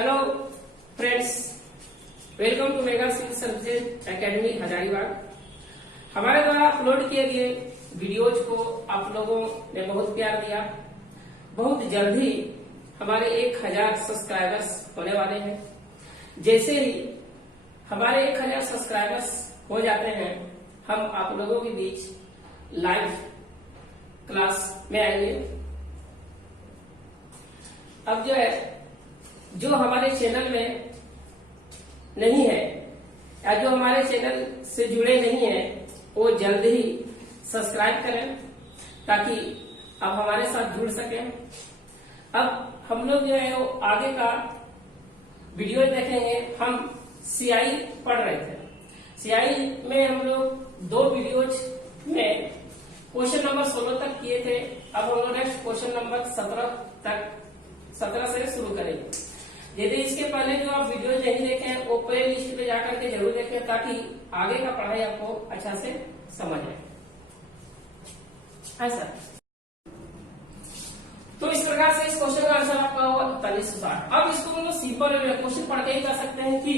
Hello friends, welcome to mega Singh services academy Hazaribagh. हमारे द्वारा upload किए गए वीडियोज को आप लोगों ने बहुत प्यार दिया। बहुत जल्द ही हमारे 1000 सब्सक्राइबर्स होने वाले हैं। जैसे ही हमारे 1000 सब्सक्राइबर्स हो जाते हैं, हम आप लोगों के बीच लाइव क्लास में आएंगे। अब जो हमारे चैनल में नहीं है या जो हमारे चैनल से जुड़े नहीं है, वो जल्द ही सब्सक्राइब करें ताकि आप हमारे साथ जुड़ सकें। अब हम लोग वो आगे का वीडियो देखेंगे। हम सीआई पढ़ रहे थे। सीआई में हम लोग 2 वीडियोज में क्वेश्चन नंबर 16 तक किए थे। अब हम लोग नेक्स्ट क्वेश्चन नंबर 17 से शुरू करेंगे। यदि इसके पहले जो आप वीडियो नहीं देखे हैं, वो प्ले लिस्ट पे जाकर के जरूर देखें ताकि आगे का पढ़ाई आपको अच्छा से समझ आए। ऐसा तो इस प्रकार से इस क्वेश्चन का आंसर आपका होगा 4560। अब इसको हम लोग सिंपल क्वेश्चन पढ़ के ही कर सकते हैं कि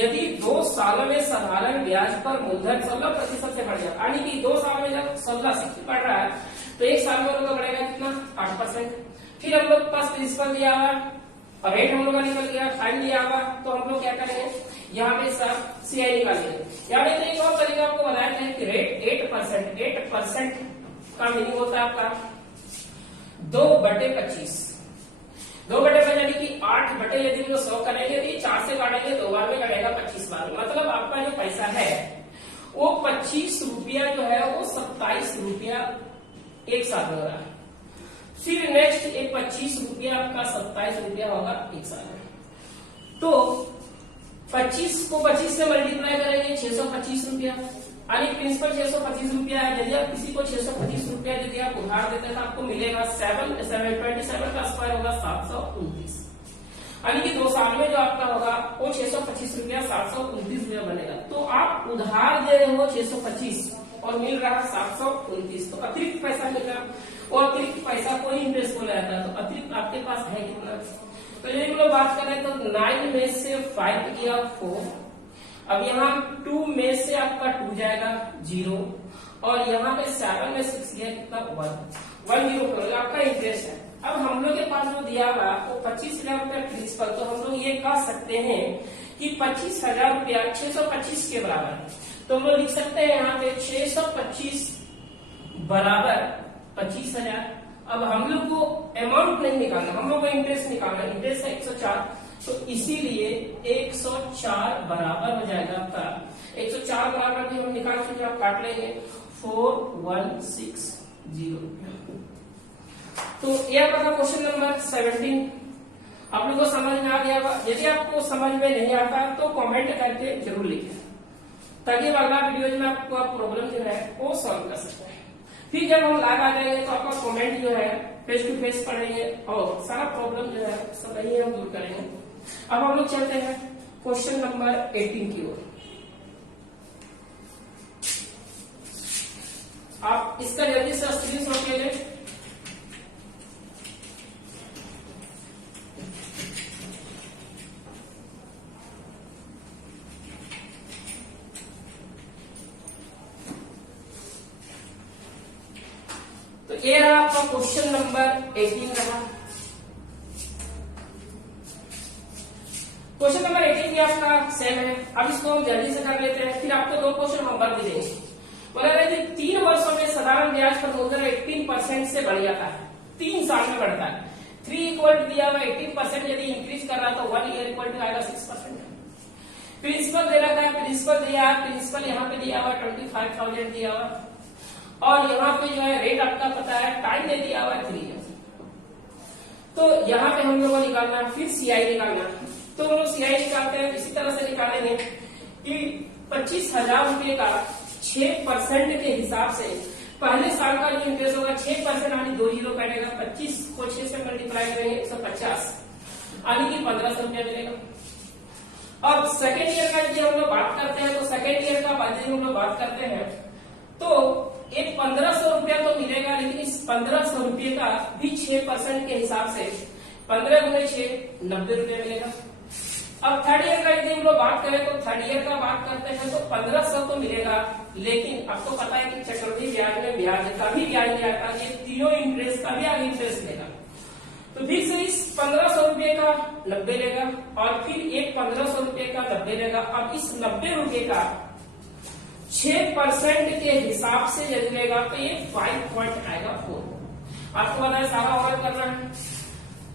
यदि 2 सालों में साधारण ब्याज पर मूलधन 16% से बढ़ जाए, यानी कि 2 साल में जब 16 बढ़ रहा है तो 1 साल में लोग बढ़ेगा कितना 8%। फिर हम लोग पास प्रिंसिपल दिया हुआ और रेट हम लोग का निकल गया, फाइन दिया हुआ, तो हम लोग क्या करेंगे यहाँ पे सब सीआई निकालेंगे। यहाँ पे एक और तरीका आपको बताया था कि रेट 8% का मीनिंग होता है आपका 2/25। 2/5 यानी कि 8 यदि हम लोग 100 करेंगे तो ये 4 से काटेंगे 2 बार में कटेगा 25 बार। मतलब आपका जो पैसा है वो 25 रुपया जो है वो 27 रुपया 1 साल में होगा। फिर नेक्स्ट एक 25 रुपया आपका 27 रुपया होगा 1 साल में। तो 25 को 25 से मल्टीप्लाई करेंगे 625 रुपया, यानी प्रिंसिपल 625 रुपया है। यदि आप किसी को 625 रुपया यदि आप उधार देते हैं तो आपको मिलेगा 727 का स्क्वायर होगा 729, यानी कि 2 साल में जो आपका होगा वो 625 रुपया 729 रुपया बनेगा। तो आप उधार दे रहे हो 625 और मिल रहा 729, तो अतिरिक्त पैसा मिल रहा। और अतिरिक्त पैसा कोई इंटरेस्ट बोला जाता है, तो अतिरिक्त आपके पास है कितना। तो यदि हम लोग बात करें तो 9 में से 5 गया 4। अब यहाँ 2 में से आपका 2 जाएगा 0 और यहाँ पे 7 में 6 गया कितना 1 0 आपका इंटरेस्ट है। अब हम लोग के पास जो दिया हुआ वो 25,000 रुपया प्रिंसिपल, तो हम लोग ये कह सकते हैं कि 25,000 रुपया 625 के बराबर है। तो हम लोग लिख सकते हैं यहाँ पे 625 बराबर 25,000। अब हम लोग को अमाउंट नहीं निकालना, हम लोग को इंटरेस्ट निकालना। इंटरेस्ट है 104, तो इसीलिए 104 बराबर हो जाएगा आपका 104 बराबर भी हम निकाल चुके, आप काट लेंगे 4160। तो ये आपका क्वेश्चन नंबर 17 आप लोग को समझ में आ गया। यदि आपको समझ में नहीं आता तो कमेंट करके जरूर लिखें ताकि अगला वीडियो में आपको प्रॉब्लम जो है वो सॉल्व कर सकते हैं। फिर जब हम लाइव आ जाएंगे तो आपका कमेंट जो है फेस टू फेस पढ़ेंगे और सारा प्रॉब्लम जो है सब यही हम दूर करेंगे। अब हम लोग चलते हैं क्वेश्चन नंबर 18 की ओर। आप इसका जल्दी से स्क्रीनशॉट ले लें। तो ये रहा आपका क्वेश्चन नंबर 18 रहा। क्वेश्चन नंबर 18 भी आपका सेम है। अब इसको हम जल्दी से कर लेते हैं, फिर आपको 2 क्वेश्चन होमवर्क भी देंगे। बोला रहे थे 3 वर्षों में साधारण ब्याज पर मूलधन 18% से बढ़ जाता है, 3 साल में बढ़ता है। 3 इक्वल दिया हुआ 18% यदि इंक्रीज कर रहा तो 1 ईयर इक्वल टू आएगा 6%। प्रिंसिपल दे रखा है, प्रिंसिपल दिया है, प्रिंसिपल यहाँ पे दिया हुआ 25,000 दिया हुआ और यहाँ पे जो है रेट आपका पता है, टाइम दे दिया हुआ 3 ईयर। तो यहाँ पे हम लोगों को निकालना है, फिर सीआई निकालना है। तो हम लोग सीआई निकालते हैं, इसी तरह से निकालेंगे कि 25,000 रुपये का 6% के हिसाब से पहले साल का जो इंटरेस्ट होगा 6% यानी 2 0 कटेगा। 25 को 6 से मल्टीप्लाई करेंगे 150 यानी कि 1,500 रुपया मिलेगा। अब सेकेंड ईयर का यदि हम लोग बात करते हैं तो सेकेंड ईयर का यदि हम लोग बात करते हैं तो एक 1,500 रुपया तो मिलेगा, लेकिन इस 1,500 रुपये का भी 6% के हिसाब से 15 गुणे 6 90 रुपये मिलेगा। अब थर्ड ईयर का यदि हम लोग बात करें तो थर्ड ईयर का बात करते हैं तो 1500 तो मिलेगा, लेकिन आपको पता है कि चक्रवृद्धि ब्याज में ब्याज का भी ब्याज जाता है, ये तीनों इंटरेस्ट का भी आगे इंटरेस्ट लेगा। तो फिर से इस 1500 रुपये का 90 लेगा और फिर एक 1500 रुपये का 90 लेगा। अब इस 90 रुपये का 6% के हिसाब से यदि लेगा तो ये 5 पॉइंट आएगा 4। आपको पता है सारा और करना है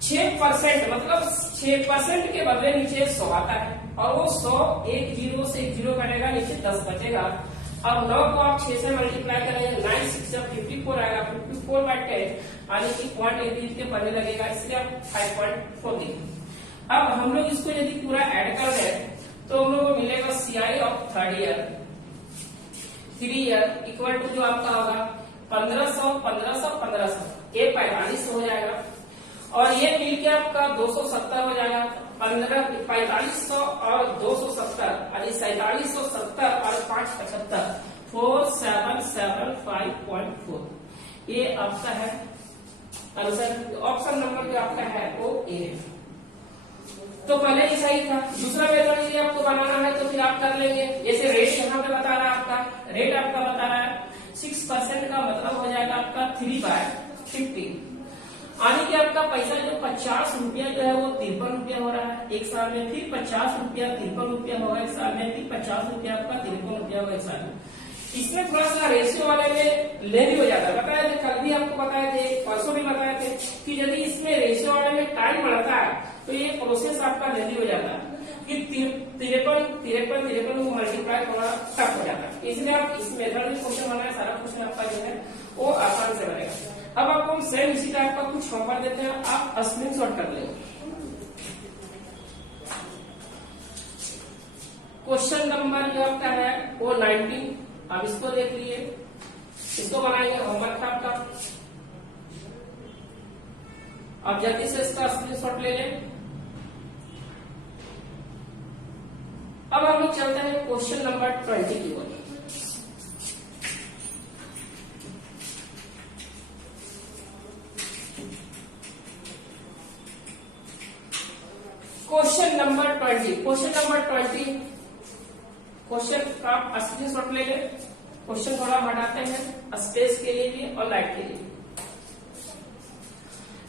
6% मतलब 6% के बदले नीचे 100 आता है और वो 100 एक जीरो से एक जीरो कटेगा, नीचे 10 बचेगा। अब 9 को आप 6 से मल्टीप्लाई करेंगे 9 6 जब 54 आएगा, 54 बाय 10 यानी कि पॉइंट एक के पढ़ने लगेगा, इसलिए आप 5.4 देंगे। अब हम लोग इसको यदि पूरा ऐड कर दें तो हम लोग को मिलेगा CI of third year 3 year equal to जो आपका होगा 1500 1500 1500 ये 4500 हो जाएगा और ये मिलके आपका 270 हो जाएगा। 4500 और 270 यानी 4770 और 575 4775.4 ये आपका है आंसर। ऑप्शन नंबर जो आपका है वो ए है। तो पहले ही सही था। दूसरा मेथड यदि आपको बनाना है तो फिर आप कर लेंगे। जैसे रेट यहाँ पे बता रहा है, आपका रेट आपका बता रहा है 6% का मतलब हो जाएगा आपका 3/50 यानी कि आपका पैसा जो 50 रुपया जो है वो 53 रुपया हो रहा है एक साल में, फिर 50 रुपया 53 रुपया होगा एक साल में, फिर 50 रुपया आपका 53 रुपया होगा एक साल में। इसमें थोड़ा सा रेशियो वाले में लेनी हो जाता है। बताया थे कल भी आपको बताए थे, परसों भी बताए थे कि यदि इसमें रेशियो वाले में टाइम बढ़ता है तो ये प्रोसेस आपका लेनी हो जाता है कि 53 को मल्टीप्लाई थोड़ा टफ हो जाता है। इसलिए आप इस मेथड में क्वेश्चन बनाए, सारा क्वेश्चन आपका जो है वो आसान से बनेगा। अब आपको हम सेम इसी टाइप का कुछ होमवर्क देते हैं, आप स्क्रीनशॉट कर लेंगे। क्वेश्चन नंबर जो आपका है वो 19, आप इसको देख लीजिए, इसको बनाएंगे, होमवर्क था आपका। आप जल्दी से इसका स्क्रीनशॉट ले लें। अब हम लोग चलते हैं क्वेश्चन नंबर 20 की ओर। क्वेश्चन नंबर 20 क्वेश्चन का आप स्क्रीनशॉट ले लें। क्वेश्चन थोड़ा बढ़ाते हैं स्पेस के लिए भी और लाइट के लिए।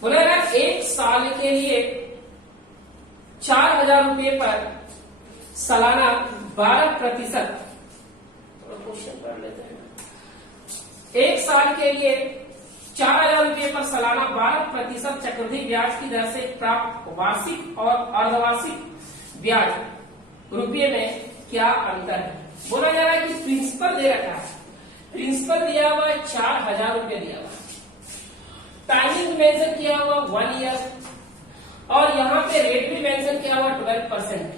बोला एक साल के लिए 4000 रुपये पर सालाना 12%, क्वेश्चन पढ़ लेते हैं। एक साल के लिए 4000 रुपये पर सालाना 12% चक्रवृद्धि ब्याज की दर से प्राप्त वार्षिक और अर्धवार्षिक ब्याज रुपये में क्या अंतर है। बोला जा रहा है कि प्रिंसिपल दे रखा है, प्रिंसिपल दिया हुआ है 4000 रुपये दिया हुआ है, टाइमिंग मेंशन किया हुआ 1 ईयर और यहाँ पे रेट भी मेंशन किया हुआ 12%।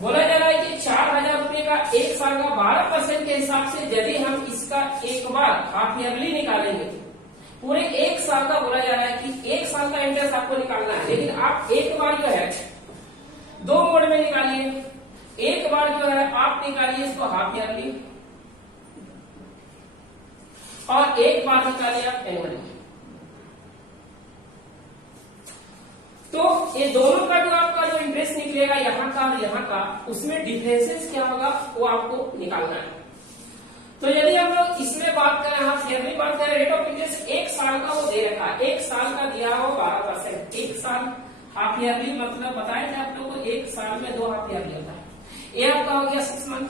बोला जा रहा है कि 4000 रुपये का एक साल का 12% के हिसाब से यदि हम इसका एक बार हाफ ईयरली निकालेंगे, पूरे एक साल का बोला जा रहा है कि एक साल का इंटरेस्ट आपको निकालना है, लेकिन आप एक बार जो है 2 मोड में निकालिए। एक बार जो है आप निकालिए इसको हाफ ईयरली और एक बार निकालिए आप एनुअली। तो ये दोनों का जो आपका जो इंटरेस्ट निकलेगा यहाँ का और यहाँ का, उसमें डिफरेंसेस क्या होगा वो आपको निकालना है। तो यदि हम लोग इसमें बात करें, हाफ ईयरली बात करें, रेट ऑफ इंटरेस्ट एक साल का वो दे रखा है, एक साल का दिया हो 12%। एक साल हाफ ईयरली मतलब बताए थे आप लोग को, एक साल में 2 हाफ ईयरली होता है। ये आपका हो गया 6 मंथ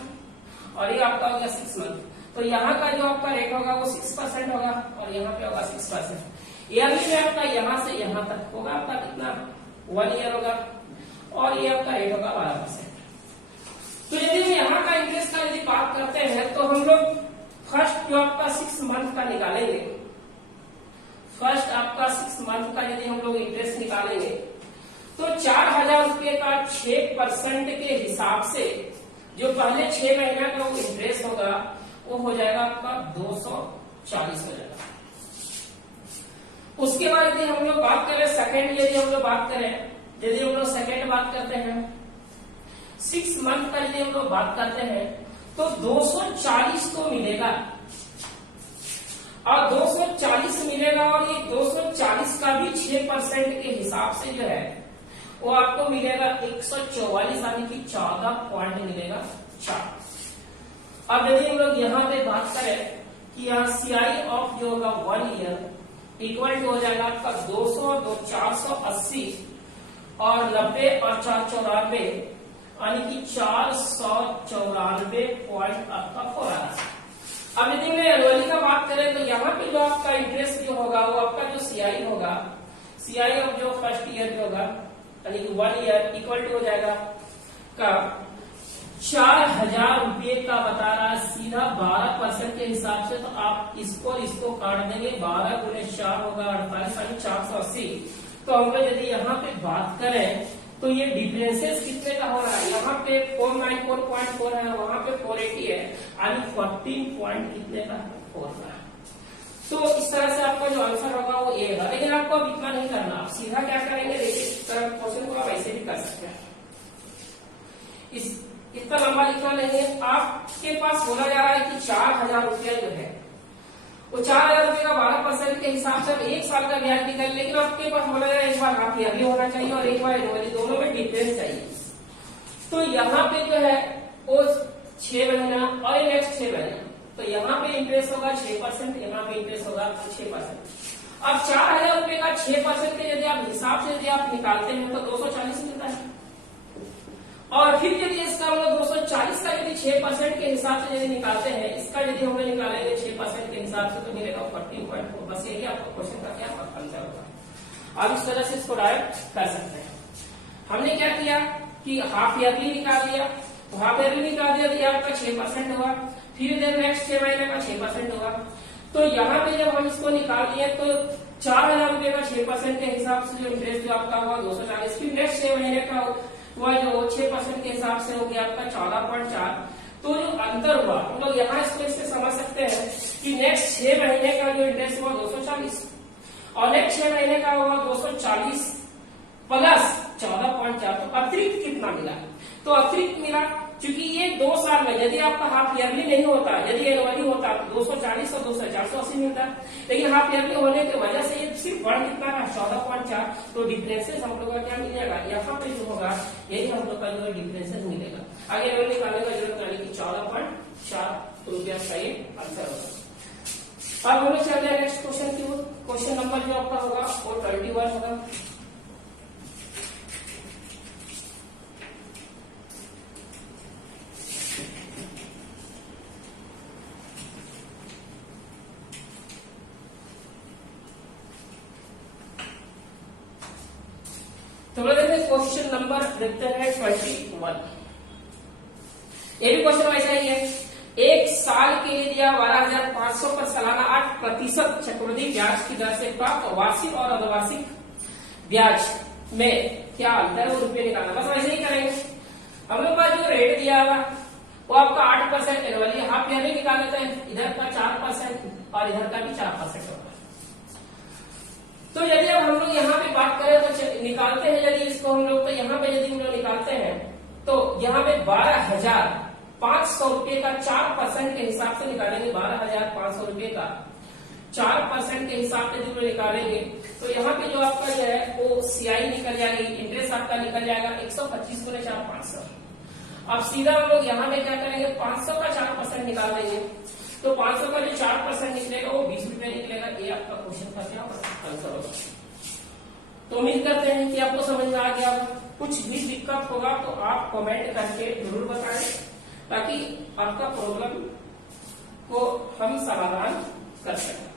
और ये आपका हो गया 6 मंथ। तो यहाँ का जो आपका रेट होगा वो 6% होगा और यहाँ पे होगा 6%। ईयरली में आपका यहाँ से यहाँ तक होगा आपका कितना 1 ईयर होगा और ये आपका रेट होगा 12%। तो यदि हम यहाँ का इंटरेस्ट का यदि बात करते हैं तो हम लोग फर्स्ट जो आपका 6 मंथ का निकालेंगे। फर्स्ट आपका 6 मंथ का यदि हम लोग इंटरेस्ट निकालेंगे तो 4000 रुपये का 6% के हिसाब से जो पहले 6 महीना का वो इंटरेस्ट होगा वो हो जाएगा आपका 240 हो जाएगा। उसके बाद यदि हम लोग बात करें सेकंड, यदि हम लोग बात करें, यदि हम लोग सेकंड बात करते हैं 6 मंथ का यदि हम लोग बात करते हैं तो 240 तो मिलेगा। और 240 मिलेगा, और ये 240 का भी 6% के हिसाब से जो है वो आपको मिलेगा 144, यानी कि 14 पॉइंट मिलेगा 4। अब यदि हम लोग यहाँ पे बात करें कि यहाँ सीआई ऑफ जो होगा 1 ईयर इक्वल टू हो जाएगा आपका 200, 480 और 90 और 494, यानी कि 494 पॉइंट आपका हो रहा है। अब यदि मैं एनुअली का बात करें तो यहाँ पे जो आपका इंटरेस्ट जो होगा वो आपका जो सीआई होगा, सीआई ऑफ जो फर्स्ट ईयर जो होगा यानी कि 1 ईयर इक्वल टू हो जाएगा का 4000 रुपये का बता रहा है सीधा 12% के हिसाब से। तो आप इसको काट देंगे, 12 गुणे 4 होगा 48, यानी 480। तो हम लोग यदि यहाँ पे बात करें तो ये डिफरेंसेस कितने का हो रहा है, यहाँ पे 494.4 है, वहां पे 480 है, यानी 14 पॉइंट कितने का हो रहा है। तो इस तरह से आपका जो आंसर होगा वो ए होगा। लेकिन आपको अब इतना नहीं करना, आप सीधा क्या करेंगे, देखिए क्वेश्चन को आप ऐसे भी कर सकते हैं, इतना लंबा लिखना नहीं है। आपके पास बोला जा रहा है कि 4000 रुपया जो है वो 4000 रुपये का 12% के हिसाब से 1 साल का ब्याज निकल, लेकिन आपके पास बोला जा रहा है एक बार हाफ ईयरली होना चाहिए और एक बार एनुअली, दोनों में डिफरेंस चाहिए। तो यहाँ पे जो है वो 6 महीना और नेक्स्ट 6 महीना, तो यहाँ पे इंटरेस्ट होगा 6%, यहाँ पे इंटरेस्ट होगा 6%। अब 4000 रुपये का 6% के यदि आप हिसाब से यदि आप निकालते हैं तो 240 मिलता है, और फिर यदि इसका हम लोग 240 का यदि 6% के हिसाब से यदि निकालते हैं, इसका यदि हम लोग निकालेंगे 6% के हिसाब से तो मिलेगा 14.4। बस यही आपका क्वेश्चन का क्या आंसर होगा। आप इस तरह से इसको डायरेक्ट कर सकते हैं। हमने क्या किया कि हाफ ईयरली निकाल दिया, तो हाफ ईयरली निकाल दिया तो ये आपका 6% होगा, फिर नेक्स्ट 6 महीने का 6% होगा। तो यहाँ पे जब हम इसको निकाल दिए तो 4000 रुपये का 6% के हिसाब से जो इंटरेस्ट जो आपका हुआ 240, फिर नेक्स्ट 6 महीने का हुआ जो 6% के हिसाब से हो गया आपका 14.4। तो जो अंतर हुआ हम लोग यहाँ इसको इससे समझ सकते हैं कि नेक्स्ट 6 महीने का जो इंटरेस्ट हुआ 240 और नेक्स्ट 6 महीने का हुआ 240 प्लस 14.4। तो अतिरिक्त कितना मिला, तो अतिरिक्त मिला क्योंकि ये 2 साल में यदि आपका हाफ ईयरली नहीं होता, यदि एनुअली होता तो 240 और 480 मिलता, लेकिन हाफ ईयरली होने की वजह से ये सिर्फ बढ़ कितना है 14.4। तो डिफरेंसेस हम लोग का क्या मिलेगा, यहाँ पे जो होगा यही हम लोग का जो डिफरेंसेस मिलेगा। आगे एनुअल निकालने का जरूरत नहीं कि 14.4 रुपया का ये आंसर होगा। अब हम लोग चलते हैं नेक्स्ट क्वेश्चन की ओर। क्वेश्चन नंबर जो आपका होगा वो 21 होगा। तो क्वेश्चन नंबर देखते हैं 21। ये भी क्वेश्चन ऐसा ही है, एक साल के लिए दिया 12,500 पर सालाना 8% चक्रवृद्धि ब्याज की दर से प्राप्त वार्षिक और अर्धवार्षिक ब्याज में क्या अंतर है वो रुपये निकालना। बस वैसे ही करेंगे। हम लोग का जो रेट दिया हुआ वो आपका 8% एनुअली, हाफ ईयरली निकाल लेते हैं, इधर का 4% और इधर का भी 4% होगा। तो यदि अब हम लोग यहाँ पे बात करें तो निकालते हैं यदि इसको हम लोग, तो यहाँ पे यदि हम लोग निकालते हैं तो यहाँ पे 12,500 रुपये का 4% के हिसाब से निकालेंगे। 12,500 रुपये का 4% के हिसाब से जो निकालेंगे तो यहाँ पे जो आपका जो है वो सीआई निकल जाएगी, इंटरेस्ट आपका निकल जाएगा 125 गुणे 4 500। अब सीधा हम लोग यहाँ पे क्या करेंगे, 500 का 4% निकाल देंगे, तो 500 का जो 4% निकलेगा वो 20 रुपये निकलेगा। ये आपका क्वेश्चन का क्या आंसर होगा। तो उम्मीद करते हैं कि आपको समझ में आ गया। कुछ भी दिक्कत होगा तो आप कमेंट करके जरूर बताएं ताकि आपका प्रॉब्लम को हम समाधान कर सकें।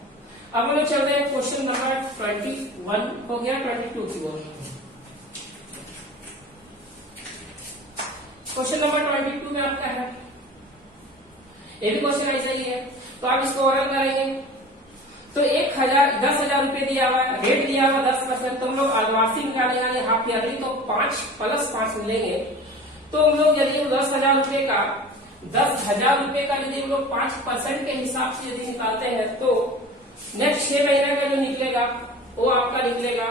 अब हम लोग चल रहे हैं क्वेश्चन नंबर 21 हो गया, 22 की ओर। क्वेश्चन नंबर 22 में आपका है, ये भी क्वेश्चन ऐसा ही है। तो आप इसको ऑर्डर करेंगे तो 10,000 रुपये दिया हुआ है, रेट दिया हुआ 10%, तो हम लोग अर्धवार्षिक निकालेंगे यानी हाफ ईयरली, तो 5 + 5 मिलेंगे। तो हम लोग यदि 10,000 रुपये का यदि हम लोग 5% के हिसाब से यदि निकालते हैं तो नेक्स्ट 6 महीने का जो निकलेगा वो आपका निकलेगा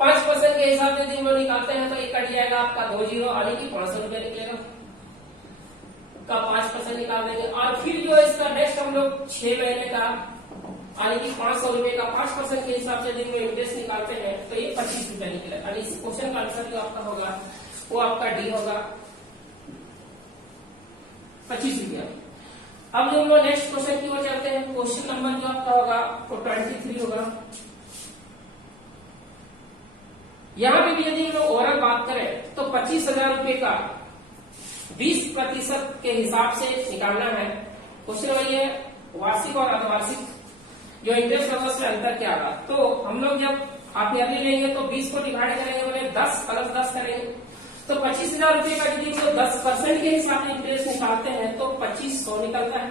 5% के हिसाब से यदि हम लोग निकालते हैं तो ये कट जाएगा आपका 20 यानी कि 500 रुपये निकलेगा। का 5% निकाल देंगे। और फिर जो है इसका नेक्स्ट हम लोग 6 महीने का यानी कि 500 रुपए का 5% के हिसाब से दिन में इंटरेस्ट निकालते हैं तो ये 25 रुपए निकले। यानी इस क्वेश्चन का आंसर जो आपका होगा वो आपका डी होगा 25 रुपया। अब जो हम लोग नेक्स्ट क्वेश्चन की ओर चलते हैं, क्वेश्चन नंबर जो आपका होगा वो 23 होगा। यहां पे भी यदि हम लोग ओवरऑल बात करें तो 25,000 रुपए का 20% के हिसाब से निकालना है। क्वेश्चन वही है वार्षिक और अर्धवार्षिक जो इंटरेस्ट होगा उसमें अंतर क्या होगा। तो हम लोग जब आप ईयरली लेंगे तो 20 को डिवाइड करेंगे बोले 10 प्लस 10 करेंगे तो 25,000 रुपए का यदि हम लोग 10% के हिसाब से इंटरेस्ट निकालते हैं तो 2500 निकलता है।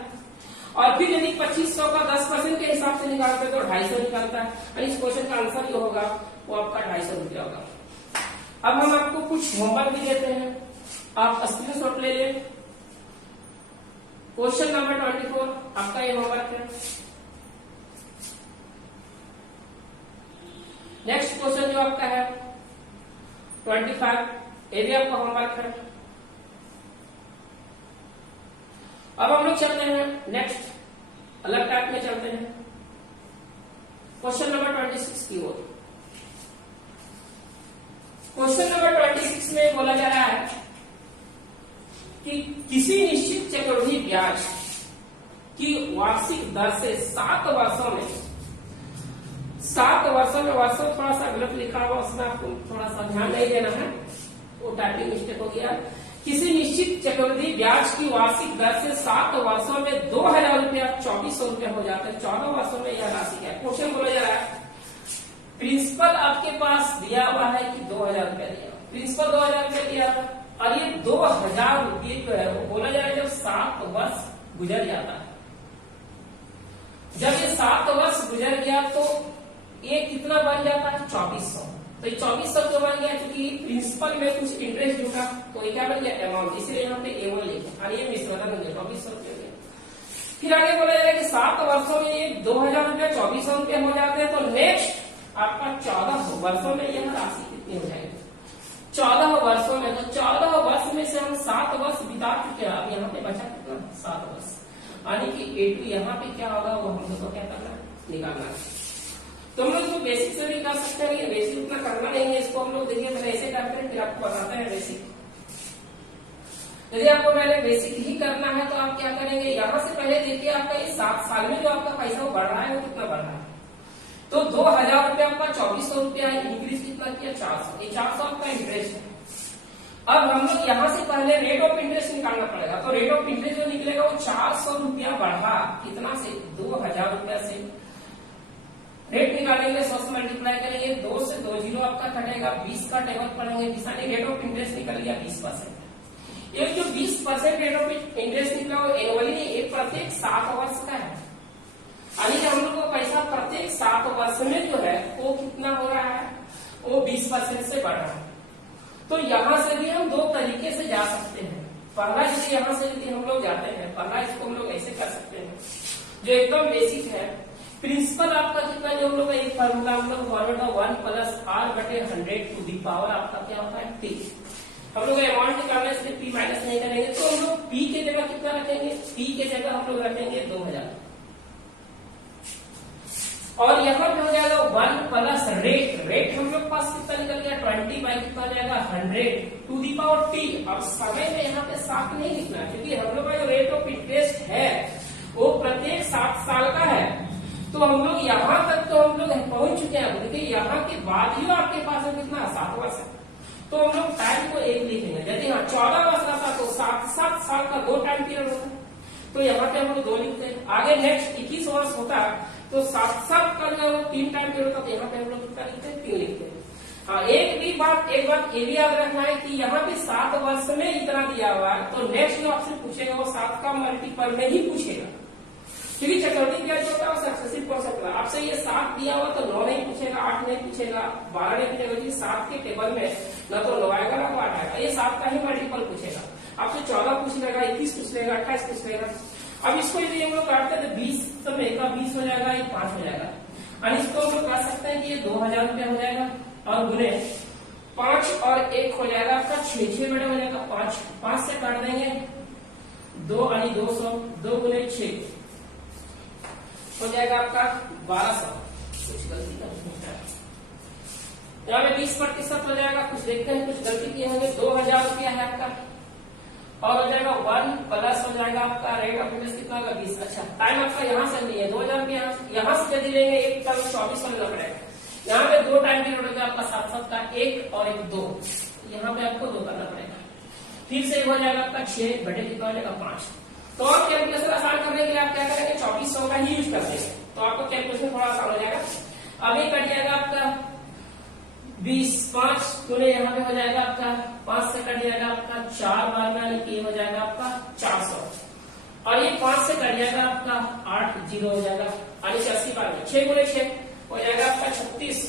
और फिर यदि 2500 का 10% के हिसाब से निकालते हैं तो 250 निकलता है। और इस क्वेश्चन का आंसर जो होगा वो आपका 250 रुपया होगा। अब हम आपको कुछ होमवर्क भी देते हैं, आप स्क्रीनशॉट ले लें। क्वेश्चन नंबर 24 आपका ये होमवर्क है। नेक्स्ट क्वेश्चन जो आपका है 25 ये भी आपका होमवर्क है। अब हम लोग चलते हैं नेक्स्ट अलग टाइप में चलते हैं क्वेश्चन नंबर 26 की ओर। क्वेश्चन नंबर 26 में बोला जा रहा है कि किसी निश्चित चक्रवृद्धि ब्याज की वार्षिक दर से 7 वर्षों में वर्षों थोड़ा सा गलत लिखा हुआ उसमें आपको थोड़ा सा ध्यान नहीं देना है, वो टाइपिंग मिस्टेक हो गया। किसी निश्चित चक्रवृद्धि ब्याज की वार्षिक दर से 7 वर्षों में 2000 रुपया 2400 रुपया हो जाता है। 14 वर्षों में यह राशि है। क्वेश्चन बोला जा रहा है प्रिंसिपल आपके पास दिया हुआ है कि 2000 रुपया दिया, प्रिंसिपल 2000 रुपया दिया और ये 2000 रुपये जो है वो बोला जा रहा है जब 7 वर्ष गुजर जाता है। जब ये 7 वर्ष गुजर गया तो ये कितना बन जाता है 2400। तो ये 2400 क्यों बन गया क्योंकि प्रिंसिपल में कुछ इंटरेस्ट जुटा तो ये क्या बन गया अमाउंट, इसलिए यहाँ पे A1 लिखा और ये मिश्रण बन गया 2400 रुपये। फिर आगे बोला जा रहा है कि 7 वर्षों में ये 2000 रुपया 2400 रुपये हो जाते हैं तो नेक्स्ट आपका 14 वर्षों में यह राशि कितनी हो जाएगी 14 वर्षों में। तो 14 वर्ष में से हम 7 वर्ष बिता चुके हैं, अब यहाँ पे बचा कितना 7 वर्ष, यानी कि A2 यहाँ पे क्या होगा वो हम लोग को क्या करना है निकालना है। तो हम लोग इसको बेसिक से भी कर सकते हैं, लेकिन बेसिक उतना करना नहीं है, इसको हम लोग देखिए पहले ऐसे करते हैं फिर आपको बताते हैं बेसिक। यदि आपको पहले बेसिक ही करना है तो आप क्या करेंगे, यहाँ से पहले देखिए आपका ये 7 साल में जो आपका पैसा वो बढ़ रहा है वो कितना बढ़ रहा है। तो 2000 रुपया आपका 2400 रुपया है, इंक्रीज कितना किया 400, ये 400 आपका इंटरेस्ट है। अब हम लोग यहाँ से पहले रेट ऑफ इंटरेस्ट निकालना पड़ेगा, तो रेट ऑफ इंटरेस्ट जो निकलेगा वो 400 रुपया बढ़ा कितना से 2000 रुपया से। रेट निकालेंगे 100 से मल्टीप्लाई करेंगे, 2 से 2 जीरो आपका कटेगा, 20 का टेबल पढ़ेंगे, किसानी रेट ऑफ इंटरेस्ट निकल गया 20%। ये जो 20% रेट ऑफ इंटरेस्ट निकला वो एनुअली एक प्रत्येक 7 वर्ष का है, यानी कि हम लोग को पैसा प्रत्येक 7 वर्ष में जो है वो कितना हो रहा है वो 20% से बढ़ रहा है। तो यहाँ से भी हम 2 तरीके से जा सकते हैं। पहला यदि यहाँ से यदि हम लोग जाते हैं, पहला इसको हम लोग ऐसे कर सकते हैं जो एकदम बेसिक है। प्रिंसिपल आपका कितना जो हम लोग एक फार्मूला हम लोग 1 plus R/100 to the power आपका क्या होता है T। हम लोग अमाउंट निकालने से P माइनस नहीं करेंगे तो हम लोग P के जगह कितना रखेंगे, P के जगह हम लोग रखेंगे 2000 और यहाँ पे हो जाएगा 1 प्लस रेट हम लोग पास कितना निकल गया 20 बाई कितना हो जाएगा 100 टू दी पावर T। अब समय में यहाँ पे 7 नहीं लिखना क्योंकि हम लोग का जो रेट ऑफ इंटरेस्ट है वो प्रत्येक 7 साल का है। तो हम लोग यहाँ तक तो हम लोग पहुंच चुके हैं, क्योंकि यहाँ के बाद ही आपके पास है कितना 7 वर्ष है। तो हम लोग टाइम को 1 लिखेंगे। यदि यहाँ 14 वर्ष रहता तो 7 साल का 2 टाइम पीरियड होता, तो यहाँ पे हम लोग 2 लिखते हैं। आगे नेक्स्ट 21 वर्ष होता तो 7 साल का जो 3 टाइम पीरियड होता तो यहाँ पे हम लोग कितना लिखते हैं 3 लिखते हैं। हाँ, एक बात ये भी याद रखना है कि यहाँ पे 7 वर्ष में इतना दिया हुआ है तो नेक्स्ट जो आपसे पूछेगा वो 7 का मल्टीपल में ही पूछेगा, क्योंकि चक्रवृद्धि ब्याज जो होता है वो सक्सेसिव कॉन्सेप्ट है। आपसे ये 7 दिया हुआ तो 9 नहीं पूछेगा, 8 नहीं पूछेगा, 12 नहीं पूछेगा। 7 के टेबल में न तो 9 आएगा ना 8 आएगा, ये 7 का ही मल्टीपल पूछेगा। आपसे 14 पूछ लेगा, 21 पूछ लेगा, 28 पूछ लेगा। अब इसको यदि हम लोग काटते हैं तो 20 समय का 20 हो जाएगा, ये 5 हो जाएगा। और इसको हम लोग कह सकते हैं कि ये 2000 रुपया हो जाएगा और गुने 5 और 1 हो जाएगा आपका 6 बड़े हो जाएगा 5 से काट देंगे 2 यानी 200, 2 गुने 6 हो जाएगा आपका 1200। कुछ गलती का यहाँ पे 20% हो जाएगा, कुछ देखते हैं, कुछ गलती किए होंगे। 2000 रुपया है आपका, और हो जाएगा 1 प्लस हो जाएगा आपका रहेगा प्लस कितना होगा 20। अच्छा, टाइम आपका यहाँ से नहीं है, 2000 रुपया यहाँ से यदि लेंगे एक का 2400 लेना पड़ेगा। यहाँ पे 2 टाइम पीरियड हो जाएगा आपका 7 का 1 और 1 2, यहाँ पे आपको 2 करना पड़ेगा। फिर से हो जाएगा आपका 6 बटे कितना हो जाएगा 5। तो आप कैलकुलेशन आसान करने के लिए आप क्या करेंगे 2400 का ही यूज कर देंगे, तो आपको कैलकुलेशन थोड़ा आसान हो जाएगा। अभी कट जाएगा आपका 20, 5 गुने यहाँ पे हो जाएगा आपका 5 से कट जाएगा आपका 4 बार में, यानी कि हो जाएगा आपका 400, और ये 5 से कट जाएगा आपका 8 0 हो जाएगा, यानी 80 बार में 6 गुने 6 हो जाएगा आपका 36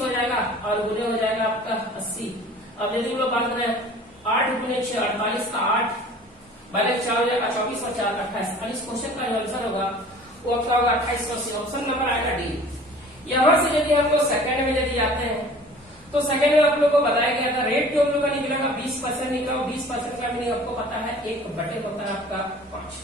हो जाएगा, और गुने हो जाएगा आपका 80। अब यदि हम लोग बात करें 8 गुने 6 48 का 8 बने 4 हो जाएगा 24 और 4 28। और इस क्वेश्चन का जो आंसर होगा वो आपका होगा 2880। ऑप्शन नंबर आएगा डी। यहाँ से यदि हम लोग सेकंड में यदि जाते हैं तो सेकंड में आप लोग को बताया गया था रेट जो हम लोग का निकलेगा 20% निकला, 20% का मीनिंग आपको पता है 1 बटे होता है आपका 5।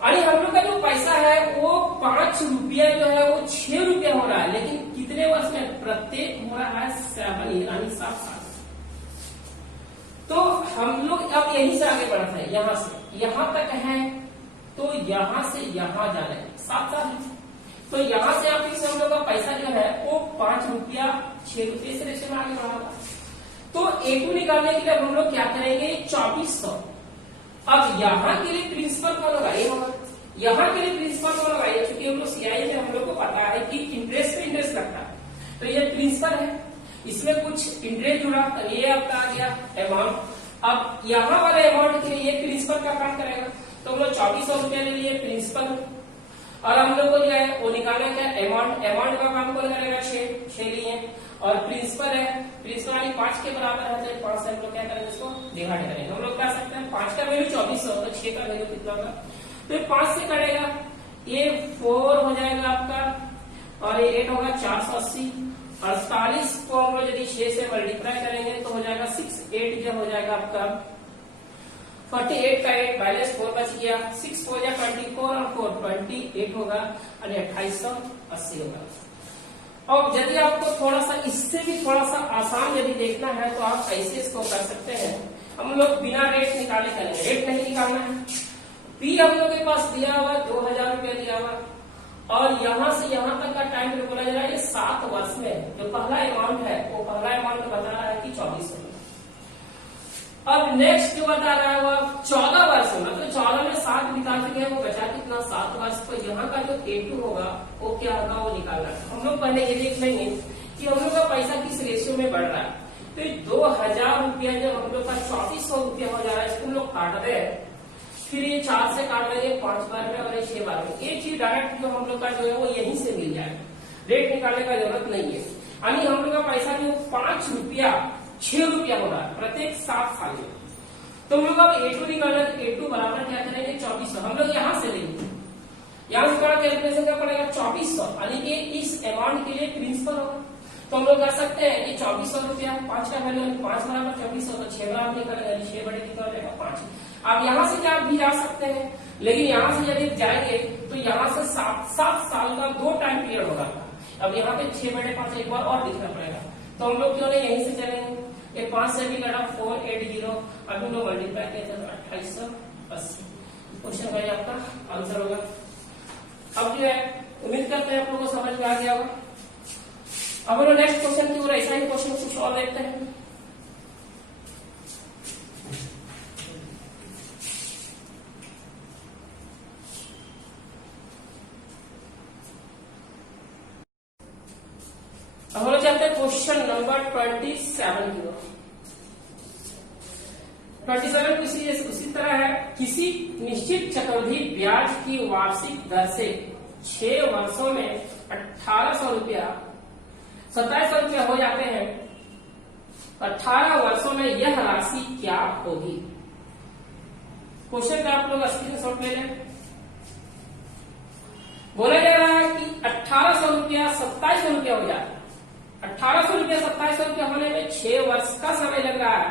अरे हम लोग का जो पैसा है वो 5 रुपया जो है वो 6 रुपया हो रहा है, लेकिन कितने वर्ष में? प्रत्येक हो रहा है 7 यानी 7 साल। तो हम लोग अब यहीं से आगे बढ़ते हैं, यहां से यहां तक है, तो यहां से यहां जाना है 7 साल। तो यहां से आप हम लोग का पैसा जो है वो 5 रुपया 6 रुपये से रेशो में आगे बढ़ा। तो A2 निकालने के लिए हम लोग क्या करेंगे 2400। अब यहाँ के लिए प्रिंसिपल कौन होगा? ये होगा। यहाँ के लिए प्रिंसिपल कौन होगा? ये, क्योंकि हम लोग सीआई में हम लोग को पता है कि इंटरेस्ट पे इंटरेस्ट लगता है, तो ये प्रिंसिपल है, इसमें कुछ इंटरेस्ट जुड़ा, तो ये आपका आ गया अमाउंट। अब यहाँ वाले अमाउंट के लिए प्रिंसिपल का काम करेगा, तो हम लोग 2400 रुपया ले लिए प्रिंसिपल, और हम लोग को जो है वो निकालना क्या अमाउंट। अमाउंट का काम कौन करेगा 6 लिए, और प्रिंसिपल है, प्रिंसिपल यानी 5 के बराबर है, तो 5 से हम लोग क्या करेंगे इसको डिवाइड करेंगे। हम लोग कह सकते हैं 5 का वैल्यू 2400, तो 6 का वैल्यू कितना होगा? तो 5 से कटेगा ये 4 हो जाएगा आपका, और ये 8 होगा 480। 48 को हम लोग यदि 6 से मल्टीप्लाई करेंगे तो हो जाएगा 6 8 जो हो जाएगा आपका 48 का 8 बैलेंस 4 बच गया, 6 हो जाएगा 24 और 4 28 होगा, और 2880 होगा। और यदि आपको थोड़ा सा इससे भी थोड़ा सा आसान यदि देखना है तो आप ऐसे इसको कर सकते हैं। हम लोग बिना रेट निकाले करेंगे, रेट नहीं निकालना है। पी हम लोग के पास दिया हुआ 2000 रुपया दिया हुआ, और यहाँ से यहाँ तक का टाइम पीरियड बोला जा रहा है 7 वर्ष में। जो पहला अमाउंट है वो पहला अमाउंट बता रहा है कि 2400। अब नेक्स्ट जो बता रहा है वो 14 वर्ष में, मतलब 14 में 7 निकाल चुके हैं, वो बचा कितना 7 वर्ष। तो यहाँ का जो A2 होगा वो क्या होगा वो निकालना है। हम लोग पहले ये देख लेंगे कि हम लोग का पैसा किस रेशियो में बढ़ रहा है। तो 2000 रुपया जब हम लोग का 2400 रुपया हो जा रहा है, इसको हम लोग काट रहे हैं, फिर ये 4 से काट लेंगे 5 बार में और 6 बार में। ये चीज डायरेक्ट जो हम लोग का जो है वो यहीं से मिल जाएगा, रेट निकालने का जरूरत नहीं है। यानी हम लोग का पैसा जो 5 रुपया 6 रुपया हो रहा है प्रत्येक 7 साल में। तो हम लोग अब A2 निकालना, तो A2 बराबर क्या करेंगे 2400। हम लोग यहाँ से लेंगे, यहाँ से थोड़ा कैलकुलेशन क्या पड़ेगा 2400, यानी कि इस अमाउंट के लिए प्रिंसिपल होगा। तो हम लोग कर सकते हैं कि 2400 रुपया 5 का वैल्यू 5 बराबर 2400, तो 6 बराबर निकालेंगे, 6 बड़े कितना हो जाएगा 5। आप यहाँ से क्या भी जा सकते हैं, लेकिन यहाँ से यदि जाएंगे तो यहाँ से 7 साल का 2 टाइम पीरियड होगा। अब यहाँ पे 6 बटे 5 एक बार और लिखना पड़ेगा, तो हम लोग क्यों नहीं यहीं से चलेंगे। ये 5 से भी लड़ा 480, अभी हम लोग मल्टीप्लाई किया तो 2880। क्वेश्चन का आपका आंसर होगा। अब जो है उम्मीद करते हैं आप लोगों को समझ में आ गया होगा। अब हम लोग नेक्स्ट क्वेश्चन की ओर ऐसा ही क्वेश्चन कुछ और देखते हैं। अब हम लोग चलते हैं क्वेश्चन नंबर 27 की ओर। 27 उसी तरह है, किसी निश्चित चक्रवृद्धि ब्याज की वार्षिक दर से 6 वर्षों में 1800 रुपया 2700 रुपया हो जाते हैं, 18 वर्षों में यह राशि क्या होगी? क्वेश्चन का आप लोग स्क्रीनशॉट ले लें। बोला जा रहा है कि 1800 रुपया 2700 रुपया हो जाता है। 1800 रुपया 2700 रुपया होने में 6 वर्ष का समय लग रहा है।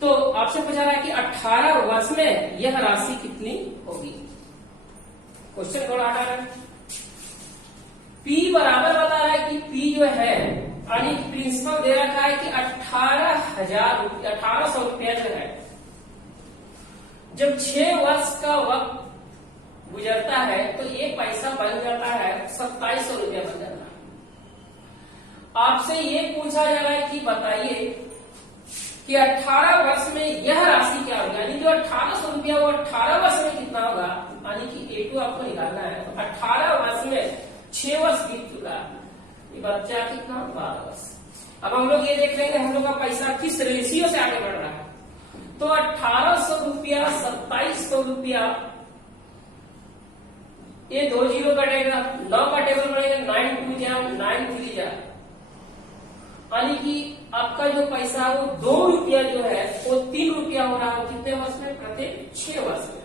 तो आपसे पूछा रहा है कि 18 वर्ष में यह राशि कितनी होगी। क्वेश्चन थोड़ा हार्ड है। P बराबर बता रहा है कि P जो है यानी प्रिंसिपल दे रखा है कि 1800 रुपया जो है जब 6 वर्ष का वक्त गुजरता है तो एक पैसा बन जाता है 2700 रुपया बन जाता है। आपसे ये पूछा जा रहा है कि बताइए कि 18 वर्ष में यह राशि क्या होगी, यानी जो 1800 रुपया वो 18 वर्ष में कितना होगा, यानी कि A2 आपको निकालना है। तो 18 वर्ष में 6 वर्ष बीत चुका, ये बच्चा कितना 12 वर्ष। अब हम लोग ये देख लेंगे हम लोग का पैसा किस रेशियो से आगे बढ़ रहा है। तो 1800 रुपया 2700 रुपया, ये 2 जीरो कटेगा, 9 का टेबल बढ़ेगा, 9 2 जा 9 3 जा, यानी कि आपका जो पैसा वो 2 रुपया जो है वो 3 रुपया हो रहा है। कितने वर्ष में? प्रत्येक 6 वर्ष में।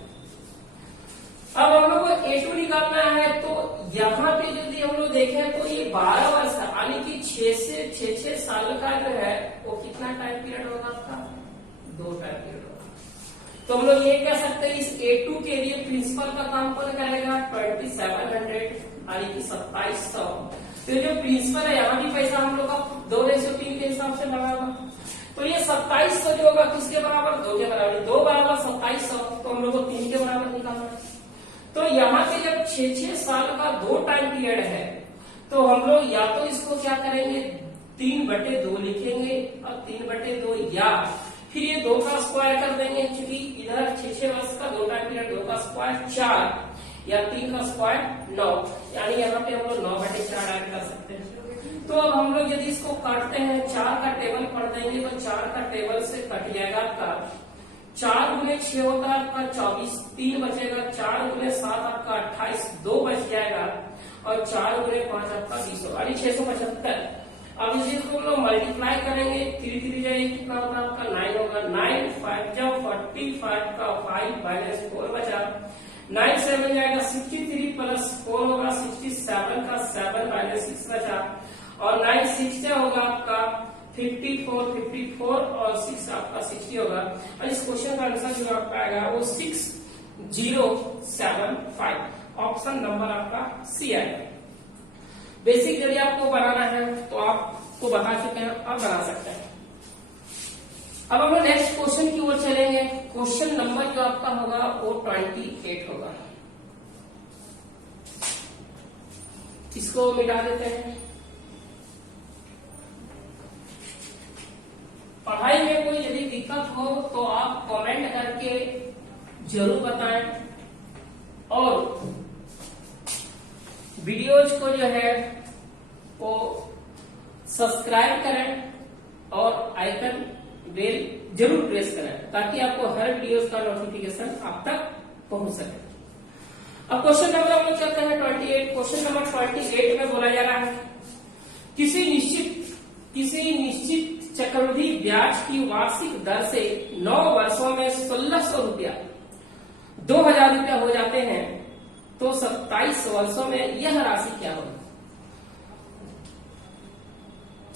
अब हम लोग को A2 निकालना है, तो यहाँ पे यदि हम लोग देखें तो ये 12 वर्ष है, यानी कि 6 साल का जो है वो कितना टाइम पीरियड होगा आपका? 2 टाइम पीरियड होगा। तो हम लोग ये कह सकते हैं इस A2 के लिए प्रिंसिपल का काम कौन करेगा? 2700 यानी कि 2700। तो जो प्रिंसिपल है यहाँ भी पैसा हम लोग का 2:3 के हिसाब से लगा होगा। तो ये 2700 जो होगा किसके बराबर? 2 के बराबर। 2 बराबर 2700, तो हम लोग को 3 के बराबर निकालना है। तो यहाँ पे जब 6 साल का 2 टाइम पीरियड है तो हम लोग या तो इसको क्या करेंगे 3/2 लिखेंगे और 3/2 या फिर ये 2 का स्क्वायर कर देंगे, क्योंकि इधर 6 वर्ष का 2 टाइम पीरियड, 2 का स्क्वायर 4 या 3 का स्क्वायर 9, यानी यहाँ पे हम लोग 9/4 ऐड कर सकते हैं। तो अब हम लोग यदि इसको काटते हैं 4 का टेबल पढ़ देंगे तो 4 का टेबल से कट जाएगा आपका 4 गुने 6 होगा आपका 24, 3 बचेगा, 4 गुने 7 आपका 28, 2 बच जाएगा और 4 गुने 5 आपका 20 होगा, यानी 675। अब इस चीज को हम लोग मल्टीप्लाई करेंगे, 3 3 जाएगी, कितना होगा आपका 9 होगा। 9 5 जा 45 का 5 माइनस 4 बचा, 9 7 जाएगा 63 प्लस 4 होगा 67 का 7 माइनस 6 बचा, और 9 6 होगा आपका 54 और 6 आपका 60 होगा। और इस क्वेश्चन का आंसर जो आपका आएगा वो 6075, ऑप्शन नंबर आपका सी आएगा। बेसिक यदि आपको बनाना है तो आपको बता चुके हैं, आप बना सकते हैं। अब हम नेक्स्ट क्वेश्चन की ओर चलेंगे। क्वेश्चन नंबर जो आपका होगा वो 28 होगा। इसको मिटा देते हैं। पढ़ाई में कोई यदि दिक्कत हो तो आप कमेंट करके जरूर बताएं, और वीडियोज को जो है वो सब्सक्राइब करें और आइकन बेल जरूर प्रेस करें ताकि आपको हर वीडियोज का नोटिफिकेशन आप तक पहुंच सके। अब क्वेश्चन नंबर हम लोग चलते हैं 28। क्वेश्चन नंबर 28 में बोला जा रहा है किसी निश्चित चक्रवृद्धि ब्याज की वार्षिक दर से 9 वर्षों में 1600 रुपया 2000 रुपया हो जाते हैं, तो 27 वर्षों में यह राशि क्या होगी?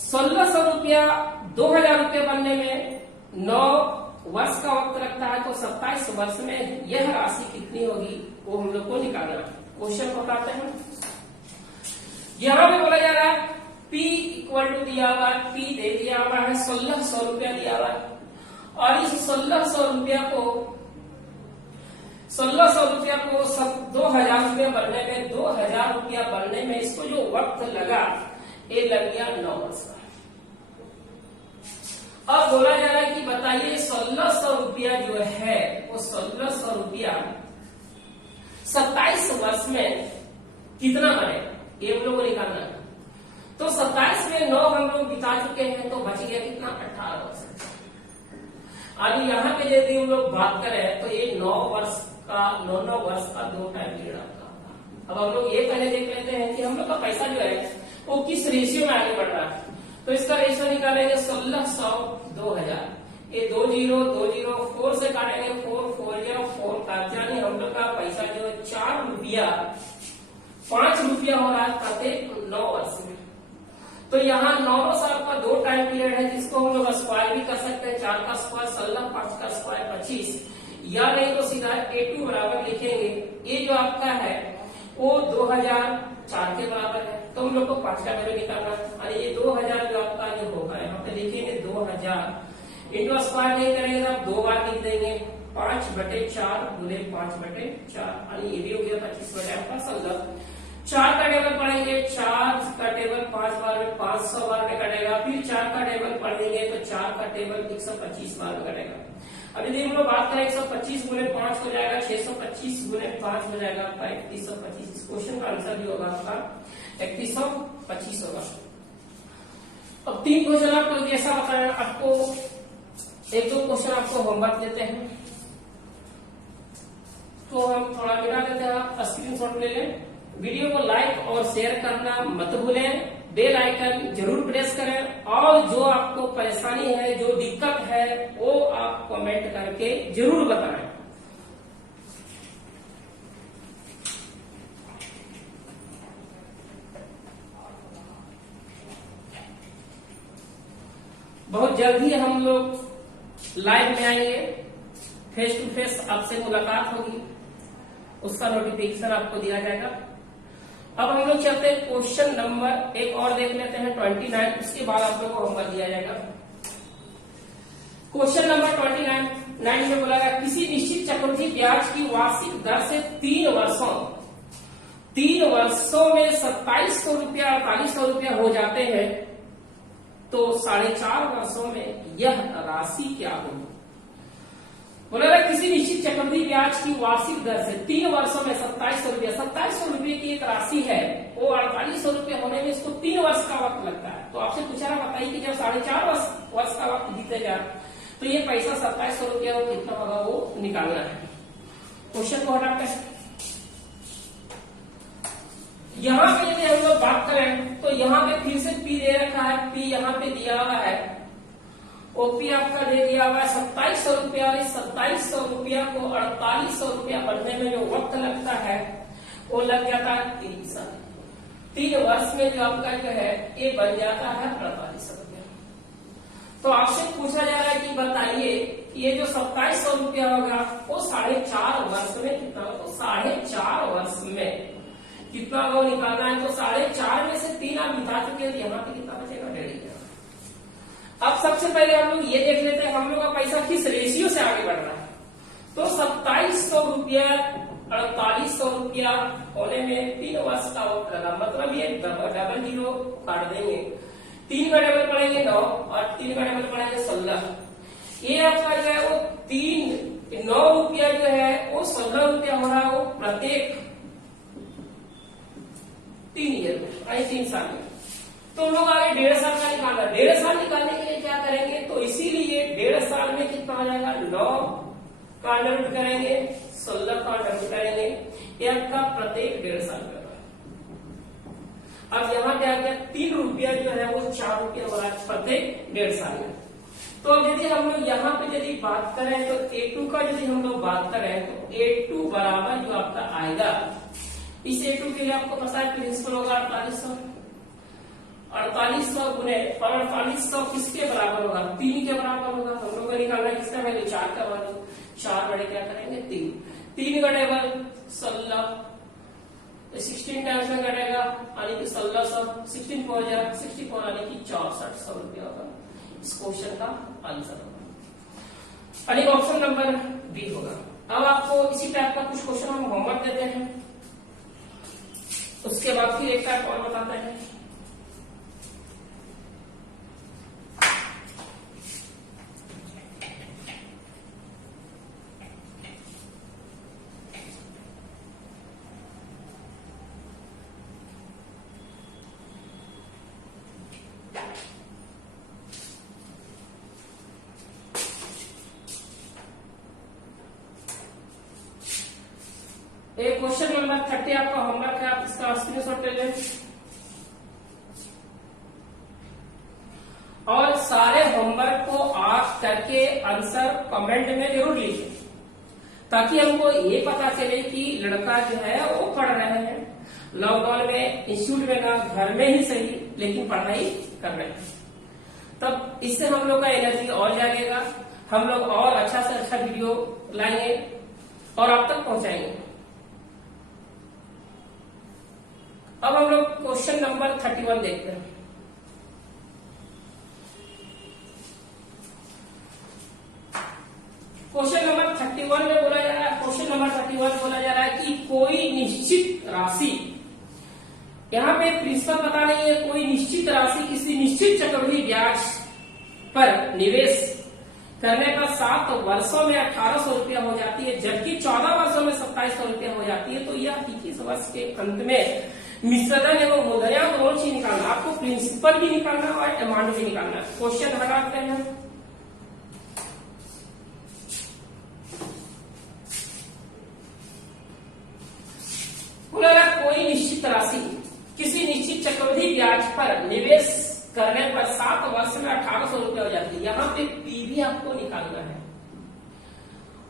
1600 रुपया 2000 रुपया बनने में 9 वर्ष का वक्त लगता है, तो 27 वर्ष में यह राशि कितनी होगी वो हम लोग को निकालना है। क्वेश्चन बताते हैं। यहां पे बोला जा रहा है P इक्वल टू दिया हुआ है, P दे दिया हुआ है 1600 रुपया दिया हुआ है, और इस 1600 रुपया को 2000 रुपया बनने में 2000 रुपया बनने में इसको जो वक्त लगा ये लग गया 9 वर्ष का। अब बोला जा रहा है कि बताइए 1600 रुपया जो है वो 1600 रुपया 27 वर्ष में कितना बनेगा, ये हम लोग को निकालना है। तो 27 में 9 हम लोग बिता चुके हैं, तो बच गया कितना 18 वर्ष। अभी यहाँ पे यदि हम लोग बात करें तो ये 9 वर्ष का 9 वर्ष का 2 टाइम पीरियड आपका। अब हम लोग ये पहले देख लेते हैं कि हम लोग का पैसा जो है वो किस रेशियो में आगे बढ़ रहा है। तो इसका रेशियो निकालेंगे 1600 2000, ये 2 0 4 से काटेंगे 4 4 काट, यानी हम लोग का पैसा जो है 4 रुपया 5 रुपया हो रहा है प्रत्येक 9 वर्ष में। तो यहाँ 9 साल का 2 टाइम पीरियड है जिसको हम लोग स्क्वायर भी कर सकते हैं। 4 का स्क्वायर 16, 5 का स्क्वायर 25, या नहीं तो सीधा A2 बराबर लिखेंगे। ये जो आपका है वो 2004 के बराबर है, तो हम लोग को 5 का वैल्यू निकालना है। और ये 2000 जो आपका जो होगा यहाँ पे लिखेंगे 2000 इंटू स्क्वायर नहीं करेंगे तो आप 2 बार लिख देंगे 5/4 गुने 5/4, और ये भी हो गया 25/16। 4 का टेबल पढ़ेंगे, 4 का टेबल 5 बार में 500 बार में कटेगा। फिर 4 का टेबल पढ़ेंगे तो 4 का टेबल 125 बार में कटेगा। अब यदि हम लोग बात करें 125 गुने 5 हो जाएगा 625 गुने 5 हो जाएगा आपका 3125। इस क्वेश्चन का आंसर भी होगा आपका 3125 होगा। अब 3 क्वेश्चन आपको जैसा बताया, आपको 1-2 क्वेश्चन आपको होमवर्क देते हैं, तो हम थोड़ा मिटा देते हैं। आप स्क्रीनशॉट ले लें। वीडियो को लाइक और शेयर करना मत भूलें, बेल आइकन जरूर प्रेस करें, और जो आपको परेशानी है, जो दिक्कत है, वो आप कमेंट करके जरूर बताएं। बहुत जल्दी हम लोग लाइव में आएंगे, फेस टू फेस आपसे मुलाकात होगी, उसका नोटिफिकेशन आपको दिया जाएगा। अब हम लोग चलते हैं क्वेश्चन नंबर एक और देख लेते हैं 29, उसके बाद आप लोगों को होमवर्क दिया जाएगा। क्वेश्चन नंबर 29 में बोला गया किसी निश्चित चक्रवृद्धि ब्याज की वार्षिक दर से 3 वर्षों में 2700 रुपया 4800 रुपया हो जाते हैं, तो 4.5 वर्षों में यह राशि क्या होगी। बोला रहा किसी निश्चित चक्रवृद्धि ब्याज की वार्षिक दर से 3 वर्षों में 2700 रुपया, 2700 रुपये की एक राशि है, वो 4800 रुपये होने में इसको 3 वर्ष का वक्त लगता है। तो आपसे पूछा रहा बताइए कि जब 4.5 वर्ष का वक्त बीतेगा तो ये पैसा 2700 रुपया वो कितना होगा वो निकालना है। क्वेश्चन को हटाते हैं। यहाँ पे यदि हम लोग बात करें तो यहाँ पे फिर से पी दे रखा है, पी यहाँ पे दिया हुआ है, ओपी आपका दे दिया हुआ है 2700 रुपया, और इस 2700 रुपया को 4800 रुपया बनने में जो वक्त लगता है वो लग जाता है 3 साल। 3 वर्ष में जो आपका जो है ये बन जाता है 4800 रुपया। तो आपसे पूछा जा रहा है कि बताइए ये जो 2700 रुपया होगा वो 4.5 वर्ष में कितना होगा। तो 4.5 वर्ष में कितना वो निकालना है, तो 4.5 में से 3 आप मिटा चुके हैं, यहाँ पे कितना बचेगा 1.5। अब सबसे पहले हम लोग ये देख लेते हैं हम लोग का पैसा किस रेशियो से आगे बढ़ रहा है। तो 2700 रुपया 4800 रुपया होने में 3 वर्ष का वक्त लगा, मतलब ये डबल जीरो काट देंगे। 3 का डबल पड़ेंगे 9 और 3 का डबल पड़ेंगे 16। ये आपका जो है वो 9 रुपया जो है वो 16 रुपया हो रहा है वो प्रत्येक 3 ईयर में, 3 साल में। तो हम लोग आगे 1.5 साल का निकालना। 1.5 साल निकालने के लिए क्या करेंगे, तो इसीलिए 1.5 साल में कितना हो जाएगा 9 का अंडर रूट करेंगे 16 का अंडर रूट करेंगे, ये आपका प्रत्येक 1.5 साल का। अब यहाँ पे आ गया 3 रुपया जो है वो 4 रुपया हो रहा है प्रत्येक 1.5 साल में। तो यदि हम लोग यहाँ पे यदि बात करें तो A2 का यदि हम लोग बात करें तो A2 बराबर जो आपका आएगा, इस A2 के लिए आपको पता है प्रिंसिपल होगा 4800। 4800 गुने, और 4800 किसके बराबर होगा 3 के बराबर होगा। हम लोग को निकालना किसका वैल्यू 4 का वैल्यू। 4 बड़े क्या करेंगे 3 का टेबल 16, 16 टाइम्स में कटेगा, यानी कि 1600, 16 को 64 यानी कि 6400 रुपया होगा। इस क्वेश्चन का आंसर होगा, यानी ऑप्शन नंबर बी होगा। अब आपको इसी टाइप का कुछ क्वेश्चन हम होमवर्क देते हैं, उसके बाद फिर एक टाइप और बताते हैं। एक क्वेश्चन नंबर 30 आपका होमवर्क है, आप इसका स्क्रीनशॉट ले लें और सारे होमवर्क को आप करके आंसर कमेंट में जरूर लीजिए, ताकि हमको ये पता चले कि लड़का जो है वो पढ़ रहे हैं। लॉकडाउन में इंस्टीट्यूट में ना, घर में ही सही, लेकिन पढ़ाई कर रहे हैं, तब इससे हम लोग का एनर्जी और जागेगा, हम लोग और अच्छा से अच्छा वीडियो लाएंगे और आप तक पहुंचाएंगे। अब हम लोग क्वेश्चन नंबर 31 देखते हैं। क्वेश्चन नंबर 31 में बोला जा रहा है, क्वेश्चन नंबर 31 बोला जा रहा है कि कोई निश्चित राशि, यहाँ पे प्रिंसिपल पता नहीं है, कोई निश्चित राशि किसी निश्चित चक्रवृद्धि ब्याज पर निवेश करने पर 7 वर्षों में 1800 रुपया हो जाती है, जबकि 14 वर्षों में 2700 रुपया हो जाती है, तो यह 21 वर्ष के अंत में मिश्रधन एवं मूलधन दोनों चीज निकालना, आपको प्रिंसिपल भी निकालना और अमाउंट भी निकालना। क्वेश्चन लगाते हैं। बोला कोई निश्चित राशि किसी निश्चित चक्रवृद्धि ब्याज पर निवेश करने पर 7 वर्ष में 1800 रुपया हो जाती है। यहाँ पे पी भी आपको निकालना है,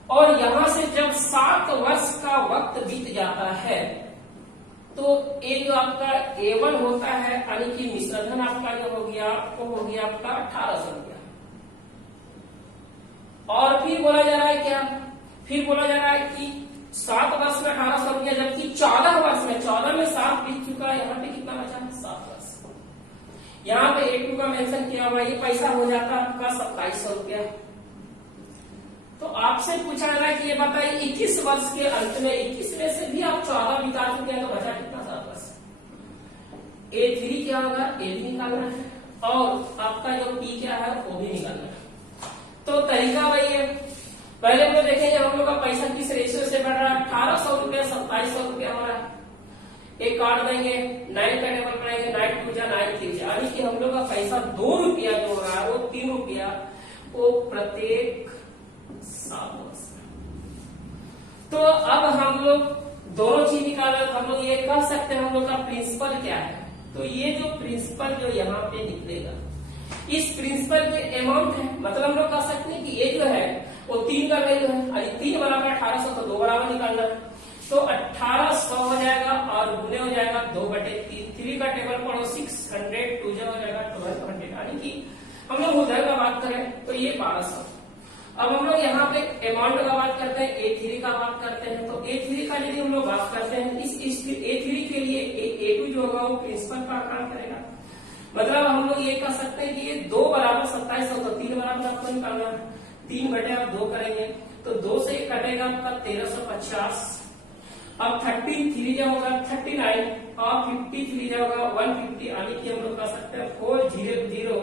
और यहाँ से जब 7 वर्ष का वक्त बीत जाता है तो एक जो आपका A1 होता है, यानी कि मिश्रधन आपका जो हो गया वो हो गया आपका 1800 रुपया। और फिर बोला जा रहा है क्या, फिर बोला जा रहा है कि 7 वर्ष में 1800 रुपया, जबकि 14 वर्ष में, 14 में 7 बीत चुका है, यहाँ पे कितना बचा है 7 वर्ष। यहाँ पे A2 का मेंशन किया हुआ, ये पैसा हो जाता है आपका 2700 रुपया। तो आपसे पूछा जा रहा है कि ये बताइए 21 वर्ष के अंत में, 21 में से भी आप 14 बिता चुके हैं, तो बचा कितना 7 वर्ष। A3 क्या होगा, A भी निकालना है, और आपका जो P क्या है वो भी निकालना है। तो तरीका वही है, पहले हम लोग देखेंगे हम लोग का पैसा किस रेशियो से बढ़ रहा है। 1800 रुपया 2700 रुपया हो रहा है, एक काट देंगे, 9 का टेबल बनाएंगे, 9 2 जा 9 3 जा, यानी कि हम लोग का पैसा 2 रुपया जो हो रहा है वो 3 रुपया वो प्रत्येक 7 वर्ष। तो अब हम लोग दोनों चीज निकाल रहे, हम लोग ये कह सकते हैं हम लोग का प्रिंसिपल क्या है। तो ये जो प्रिंसिपल जो यहाँ पे निकलेगा, इस प्रिंसिपल के अमाउंट है, मतलब हम लोग कह सकते हैं कि ये जो है वो 3 का वैल्यू है, 3 बराबर 1800, तो 2 बराबर निकालना है, तो 1800 हो जाएगा और गुने हो जाएगा 2/3। 3 का टेबल पढ़ो, 600, 2 हो जाएगा 1200, यानी कि हम लोग उधर का बात करें तो ये 1200। अब हम लोग यहाँ पे अमाउंट का बात करते हैं, A3 का बात करते हैं, तो A3 का यदि हम लोग बात करते हैं, इस A3 के लिए A2 जो होगा वो प्रिंसिपल का काम करेगा। मतलब हम लोग ये कह सकते हैं कि ये 2 बराबर 2700, तो 3 बराबर आपको निकालना है, 3/2 करेंगे तो 2 से कटेगा आपका 1350। अब 33 जो होगा 39 और 53 जो होगा 150, यानी कि हम लोग कह सकते हैं 400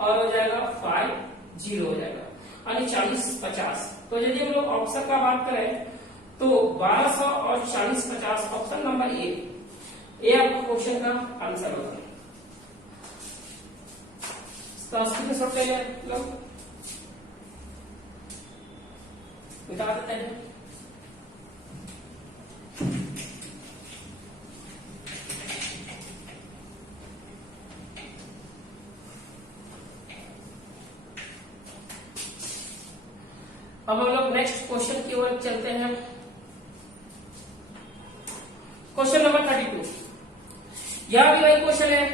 और हो जाएगा 50 हो जाएगा, यानी 40-50। तो यदि हम लोग ऑप्शन का बात करें तो 1200 और 40-50 ऑप्शन नंबर ए आपका क्वेश्चन का आंसर होगा। स्क्रीनशॉट ले लोग बता देते हैं। अब हम लोग नेक्स्ट क्वेश्चन की ओर चलते हैं। क्वेश्चन नंबर 32, यह भी वही क्वेश्चन है।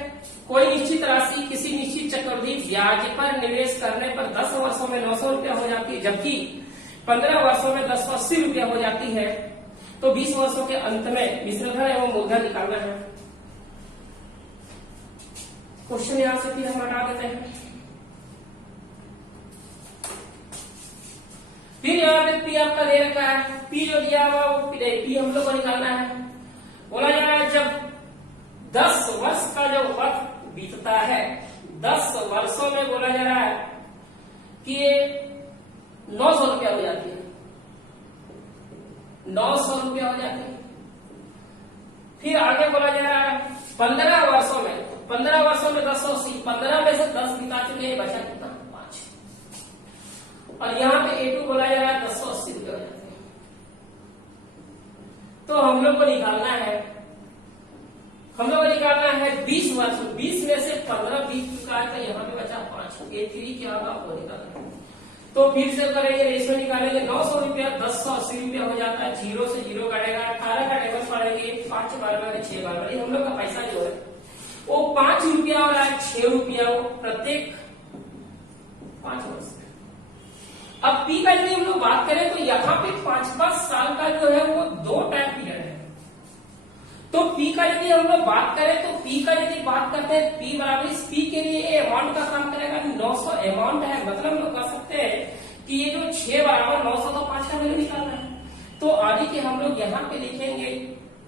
कोई निश्चित राशि किसी निश्चित चक्रवृद्धि ब्याज पर निवेश करने पर 10 वर्षों में 900 रुपया हो जाती है, जबकि 15 वर्षों में 1080 रुपया हो जाती है, तो 20 वर्षों के अंत में मिश्रधन एवं मूलधन निकालना है। क्वेश्चन यहां से फिर हम हटा देते हैं। फिर यहाँ पे पी आपका दे रखा है, पी जो दिया हुआ वो पी हम लोग को निकालना है। बोला जा रहा है जब 10 वर्ष का जो वक्त बीतता है, 10 वर्षों में बोला जा रहा है कि ये 900 रुपया हो जाती है, 900 रुपया हो जाती है। फिर आगे बोला जा रहा है 15 वर्षों में, 15 वर्षों में 1080, 15 में से 10 बिता चुके हैं, बचा कितना 5। और यहाँ पे A2 बोला जा रहा है 1080 रुपये हो जाते हैं। तो हम लोग को निकालना है, हम लोग को निकालना है 20 वर्ष, 20 में से 15 बीत चुका है, तो यहाँ पे बचा 5। A3 क्या होगा वो निकालना है। तो फिर से करेंगे, रेशियो निकालेंगे। 900 रुपया 1080 रुपया हो जाता है, जीरो से जीरो काटेगा। 18 का टेबल पढ़ेंगे, 5 बार 6 बार। हम लोग का पैसा जो है वो 5 रुपया और 6 रुपया वो प्रत्येक 5 वर्ष। अब पी का यदि हम लोग बात करें तो यहाँ पे 5-5 साल का जो है वो 2 टाइम पीरियड है। तो पी का यदि हम लोग बात करें तो पी का यदि बात करते हैं, पी बराबर इस पी के लिए अमाउंट का काम करेगा। 900 अमाउंट है, मतलब हम लोग कह सकते हैं कि ये जो 6 बराबर 900 तो 5 का वैल्यू निकालना है। तो आगे के हम लोग यहाँ पे लिखेंगे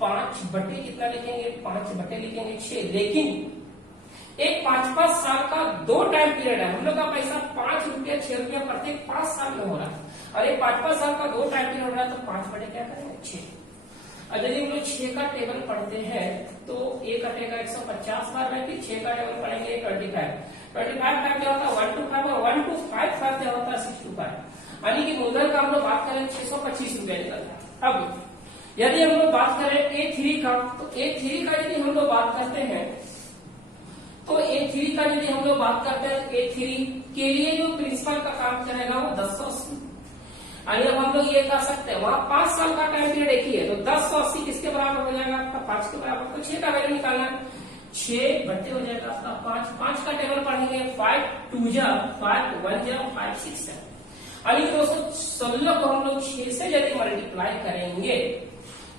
5 बटे कितना लिखेंगे, 5 बटे लिखेंगे 6। लेकिन एक 5-5 साल का 2 टाइम पीरियड है। हम लोग का पैसा 5 रुपया 6 रुपया प्रत्येक 5 साल में हो रहा है, और एक 5-5 साल का 2 टाइम पीरियड हो रहा है। तो 5 बटे क्या करेंगे 6। और यदि हम लोग 6 का टेबल पढ़ते हैं तो ये कटेगा 150 बार में, फिर 6 का टेबल पढ़ेंगे 25 का क्या होता है 1 to 5, और 1 to 5 क्या होता है 6 to 5। यानी कि मूलधन का हम लोग बात करें 625 रुपया निकलता है। अब यदि हम लोग बात करें A3 का, तो A3 का यदि हम लोग बात करते हैं तो A3 का यदि हम लोग बात करते हैं, A3 के लिए जो प्रिंसिपल का काम करेगा वो 1080। अब हम लोग ये कर सकते हैं, वहां 5 साल का टाइम पीरियड एक ही है, तो 1080 किसके बराबर हो जाएगा आपका 5 के बराबर। तो 6 का वैल्यू निकालना, 6 बटे हो जाएगा आपका 5 का टेबल पढ़ेंगे। 5 2 जा 5 1 जा 5 6 है। अब 216 को हम लोग 6 से यदि मल्टीप्लाई करेंगे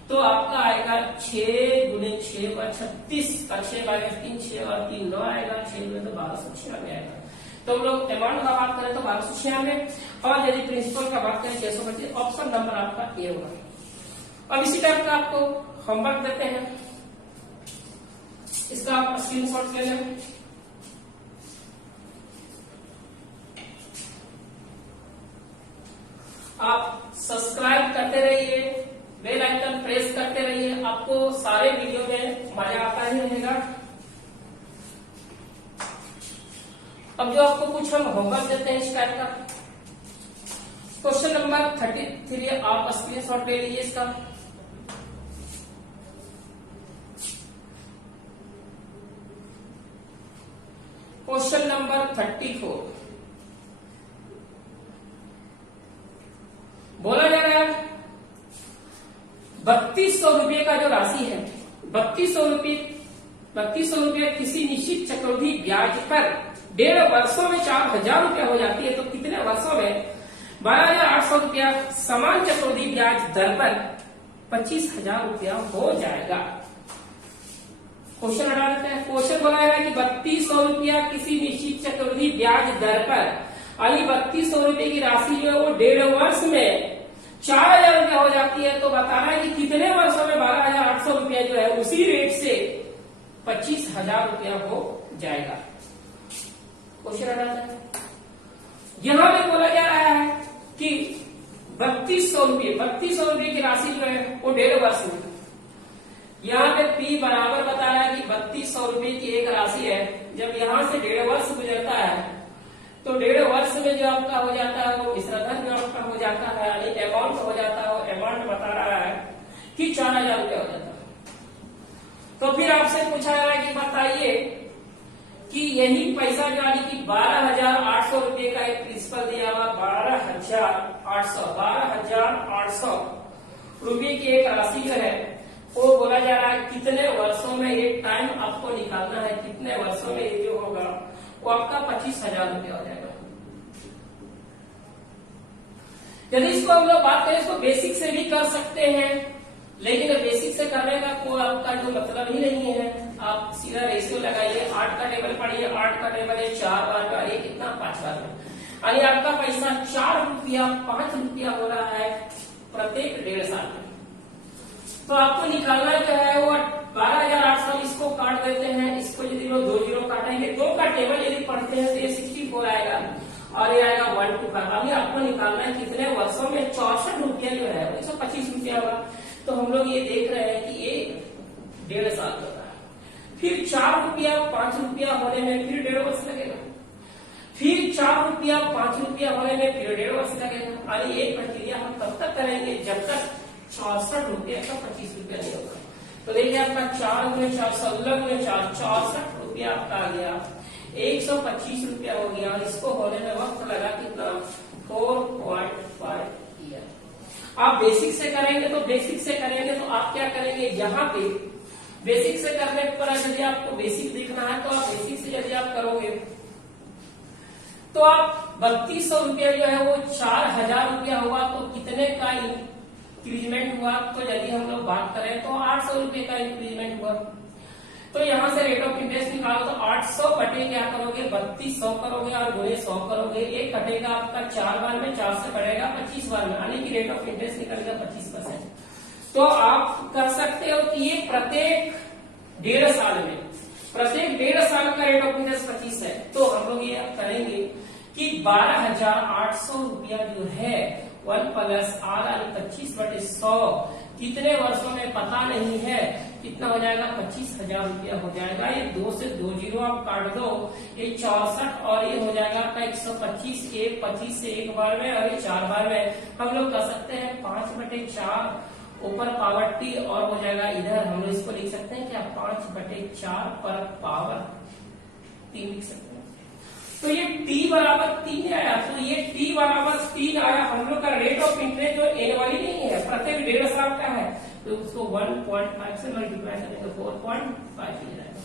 तो आपका आएगा 6 गुने 6 पर 36, 6 बार 3 6 और 3 9 आएगा, 6 गुने तो 1296 आएगा। तो हम लोग अमाउंट का बात करें तो 1296, और यदि प्रिंसिपल का बात करें 625। ऑप्शन नंबर आपका ए होगा। अब इसी टाइप का आपको होमवर्क देते हैं, इसका आप स्क्रीनशॉट ले लें। आप सब्सक्राइब करते रहिए, बेल आइकन प्रेस करते रहिए, आपको सारे वीडियो में मजा आता ही रहेगा। अब जो आपको कुछ हम होमवर्क देते हैं इस टाइप का, क्वेश्चन नंबर 33 आप स्क्रीनशॉट ले लीजिए इसका। क्वेश्चन नंबर 34 बोला जा रहा है 3200 रुपये का जो राशि है, 3200 रुपये किसी निश्चित चक्रवृद्धि ब्याज पर 1.5 वर्षों में 4000 रुपया हो जाती है, तो कितने वर्षों में 12,800 रुपया समान चक्रवृद्धि ब्याज दर पर 25,000 रुपया हो जाएगा। क्वेश्चन हटा देते हैं। क्वेश्चन बोला है कि 3200 रुपया किसी निश्चित चक्रवृद्धि ब्याज दर पर, यानी 3200 रुपये की राशि जो है वो 1.5 वर्ष में 4000 रुपया हो जाती है। तो बताना है कि कितने वर्षों में 12,800 रुपया जो है उसी रेट से 25,000 रुपया हो जाएगा। क्वेश्चन हटाते हैं। यहां पे बोला जा रहा है कि 3200 रुपये की राशि जो है वो 1.5 वर्ष में, यहाँ पे P बराबर बता रहा है कि 3200 रुपये की एक राशि है। जब यहाँ से 1.5 वर्ष गुजरता है तो 1.5 वर्ष में जो आपका हो जाता है वो मिश्रधन जो आपका हो जाता है, यानी अमाउंट हो जाता है, वो अमाउंट बता रहा है कि 4000 रुपया हो जाता है। तो फिर आपसे पूछा जा रहा है कि बताइए कि यही पैसा जो यानी कि 12,800 रुपये का एक प्रिंसिपल दिया हुआ, 12,800 रुपये की एक राशि जो है वो बोला जा रहा है कितने वर्षों में एक टाइम आपको निकालना है, कितने वर्षों में ये जो होगा वो आपका 25,000 रुपया हो जाएगा। यदि इसको हम लोग बात करें, इसको बेसिक से भी कर सकते हैं, लेकिन बेसिक से करने का कोई आपका जो मतलब ही नहीं है। आप सीधा रेशियो लगाइए, 8 का टेबल पढ़िए, 8 का टेबल है 4 बार का, ये कितना 5 बार में, यानी आपका पैसा 4 रुपया 5 रुपया हो रहा है प्रत्येक 1.5 साल में। तो आपको निकालना जो है वो 12,800, इसको काट देते हैं, इसको यदि लोग 2 जीरो काटेंगे, 2 का टेबल यदि पढ़ते हैं तो ये 64 आएगा, और ये आएगा 1 to 5। अभी आपको निकालना है कितने वर्षों में 64 रुपया जो है 125 रुपया होगा। तो हम लोग ये देख रहे हैं कि ये 1.5 साल होता है, फिर 4 रुपया 5 रुपया होने में फिर 1.5 वर्ष लगेगा, फिर 4 रुपया 5 रुपया होने में फिर 1.5 वर्ष लगेगा। यानी ये प्रक्रिया हम तब तक करेंगे जब तक 64 रुपया का 25 रुपया नहीं होगा। तो देखिए आपका 4 गुने 4 16 गुने 4 64 रुपया आपका आ गया, 125 रुपया हो गया, और इसको होने में वक्त लगा कितना 4.5 ईयर। आप बेसिक से करेंगे तो आप क्या करेंगे, यहाँ पे बेसिक से करने पर यदि आपको बेसिक देखना है तो आप बेसिक से यदि आप करोगे तो आप 3200 रुपया जो है वो 4000 रुपया हुआ, तो कितने का इंक्रीमेंट हुआ। तो यदि हम लोग बात करें तो 800 रुपये का इंक्रीमेंट हुआ। तो यहां से रेट ऑफ इंटरेस्ट निकालो तो 800 बटे क्या करोगे, 3200 करोगे और गुणे 100 करोगे। एक कटेगा आपका 4 बार में, 4 से बढ़ेगा 25 बार में, यानी कि रेट ऑफ इंटरेस्ट निकलेगा 25%। तो आप कर सकते हो कि ये प्रत्येक 1.5 साल में, प्रत्येक 1.5 साल का रेट ऑफ इंटरेस्ट 25 है। तो हम लोग ये करेंगे कि 12,800 रुपया जो है 1 प्लस आर 25/100 कितने वर्षों में पता नहीं है, कितना हो जाएगा, 25,000 रुपया हो जाएगा। ये 2 से 2 जीरो आप काट दो, ये 64 और ये हो जाएगा आपका 125, ये 25 से 1 बार में और ये 4 बार में। हम लोग कर सकते हैं 5/4 ऊपर पावर टी और हो जाएगा इधर हम लोग इसको लिख सकते हैं क्या, 5/4 पर पावर 3 लिख सकते हैं। तो ये t बराबर 3 आया, तो ये t बराबर 3 आया। हम लोग का रेट ऑफ इंटरेस्ट जो एनुअली नहीं है, प्रत्येक 1.5 साल का है, तो उसको 1.5 से मल्टीप्लाई करेंगे तो 4.5 मिल जाएगा।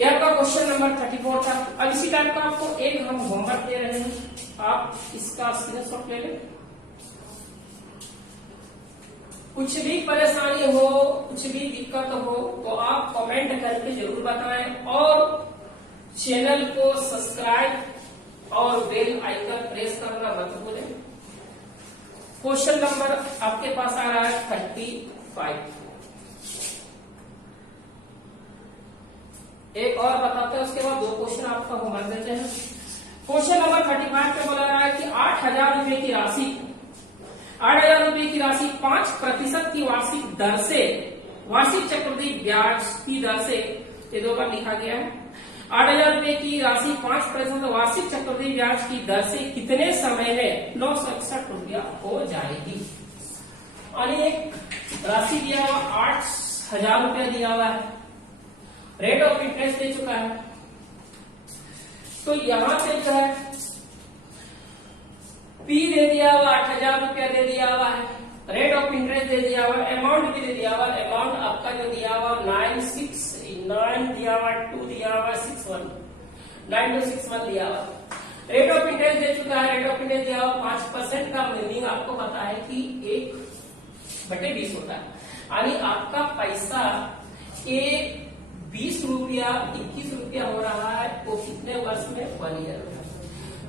यह आपका क्वेश्चन नंबर 34 था। अब इसी टाइप का आपको एक हम होमवर्क दे रहे हैं, आप इसका स्क्रीनशॉट ले लें। कुछ भी परेशानी हो, कुछ भी दिक्कत हो तो आप कमेंट करके जरूर बताएं और चैनल को सब्सक्राइब और बेल आइकन प्रेस करना मत भूलें। क्वेश्चन नंबर आपके पास आ रहा है 35। एक और बताते हैं, उसके बाद 2 क्वेश्चन आपका होमवर्क देते हैं। क्वेश्चन नंबर 35 पे बोला रहा है कि 8,000 रुपए की राशि 5% की वार्षिक दर से, वार्षिक चक्रवृद्धि ब्याज की दर से, ये 2 बार लिखा गया है। 8,000 रुपए की राशि 5% वार्षिक चक्रवृद्धि ब्याज की दर से कितने समय में 961 रुपया हो जाएगी। और एक राशि दिया हुआ 8,000 रुपया दिया हुआ है, रेट ऑफ इंटरेस्ट दे चुका है। तो यहां से जो है पी दे दिया हुआ 8,000 रुपया दे दिया हुआ है, रेट ऑफ इंटरेस्ट दे दिया हुआ, अमाउंट भी दे दिया हुआ। अमाउंट आपका जो दिया हुआ 969 दिया हुआ, 2 दिया हुआ, 61 9261 दिया हुआ। रेट ऑफ इंटरेस्ट दे चुका है, रेट ऑफ इंटरेस्ट दिया हुआ 5% का मीनिंग आपको पता है कि 1/20 होता है, यानी आपका पैसा 20 रुपया 21 रुपया हो रहा है, वो कितने वर्ष में, 1 ईयर में।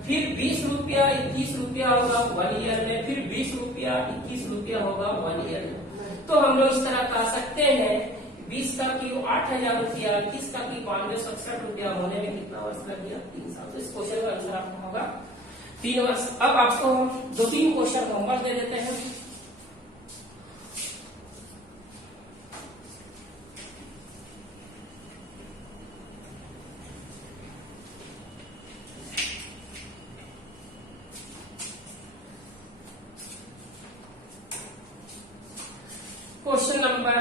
फिर 20 रुपया 21 रुपया होगा 1 ईयर में, फिर 20 रुपया 21 रुपया होगा 1 ईयर में। तो हम लोग इस तरह कह सकते हैं 20 का किलो 8,000 रुपया, 21 का किलो 567 रुपया होने में कितना वर्ष लग गया, 3 साल। तो इस क्वेश्चन का आंसर आपका होगा 3 वर्ष। अब आपको हम 2-3 क्वेश्चन होमवर्क दे देते हैं। क्वेश्चन नंबर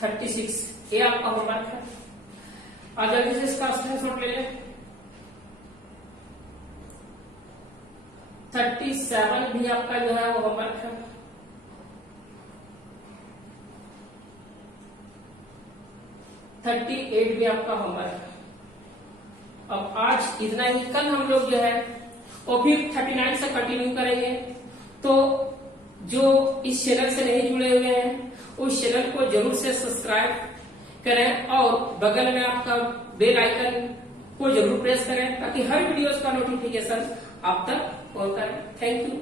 36 ये आपका होमवर्क है, और जल्दी से इसका स्क्रीनशॉट ले लें। 37 भी आपका जो है वो होमवर्क है। 38 भी आपका होमवर्क है। अब आज इतना ही, कल हम लोग जो है वो फिर 39 से कंटिन्यू करेंगे। तो जो इस चैनल से नहीं जुड़े हुए हैं उस चैनल को जरूर से सब्सक्राइब करें और बगल में आपका बेल आइकन को जरूर प्रेस करें ताकि हर वीडियोस का नोटिफिकेशन आप तक पहुंचे। Thank you.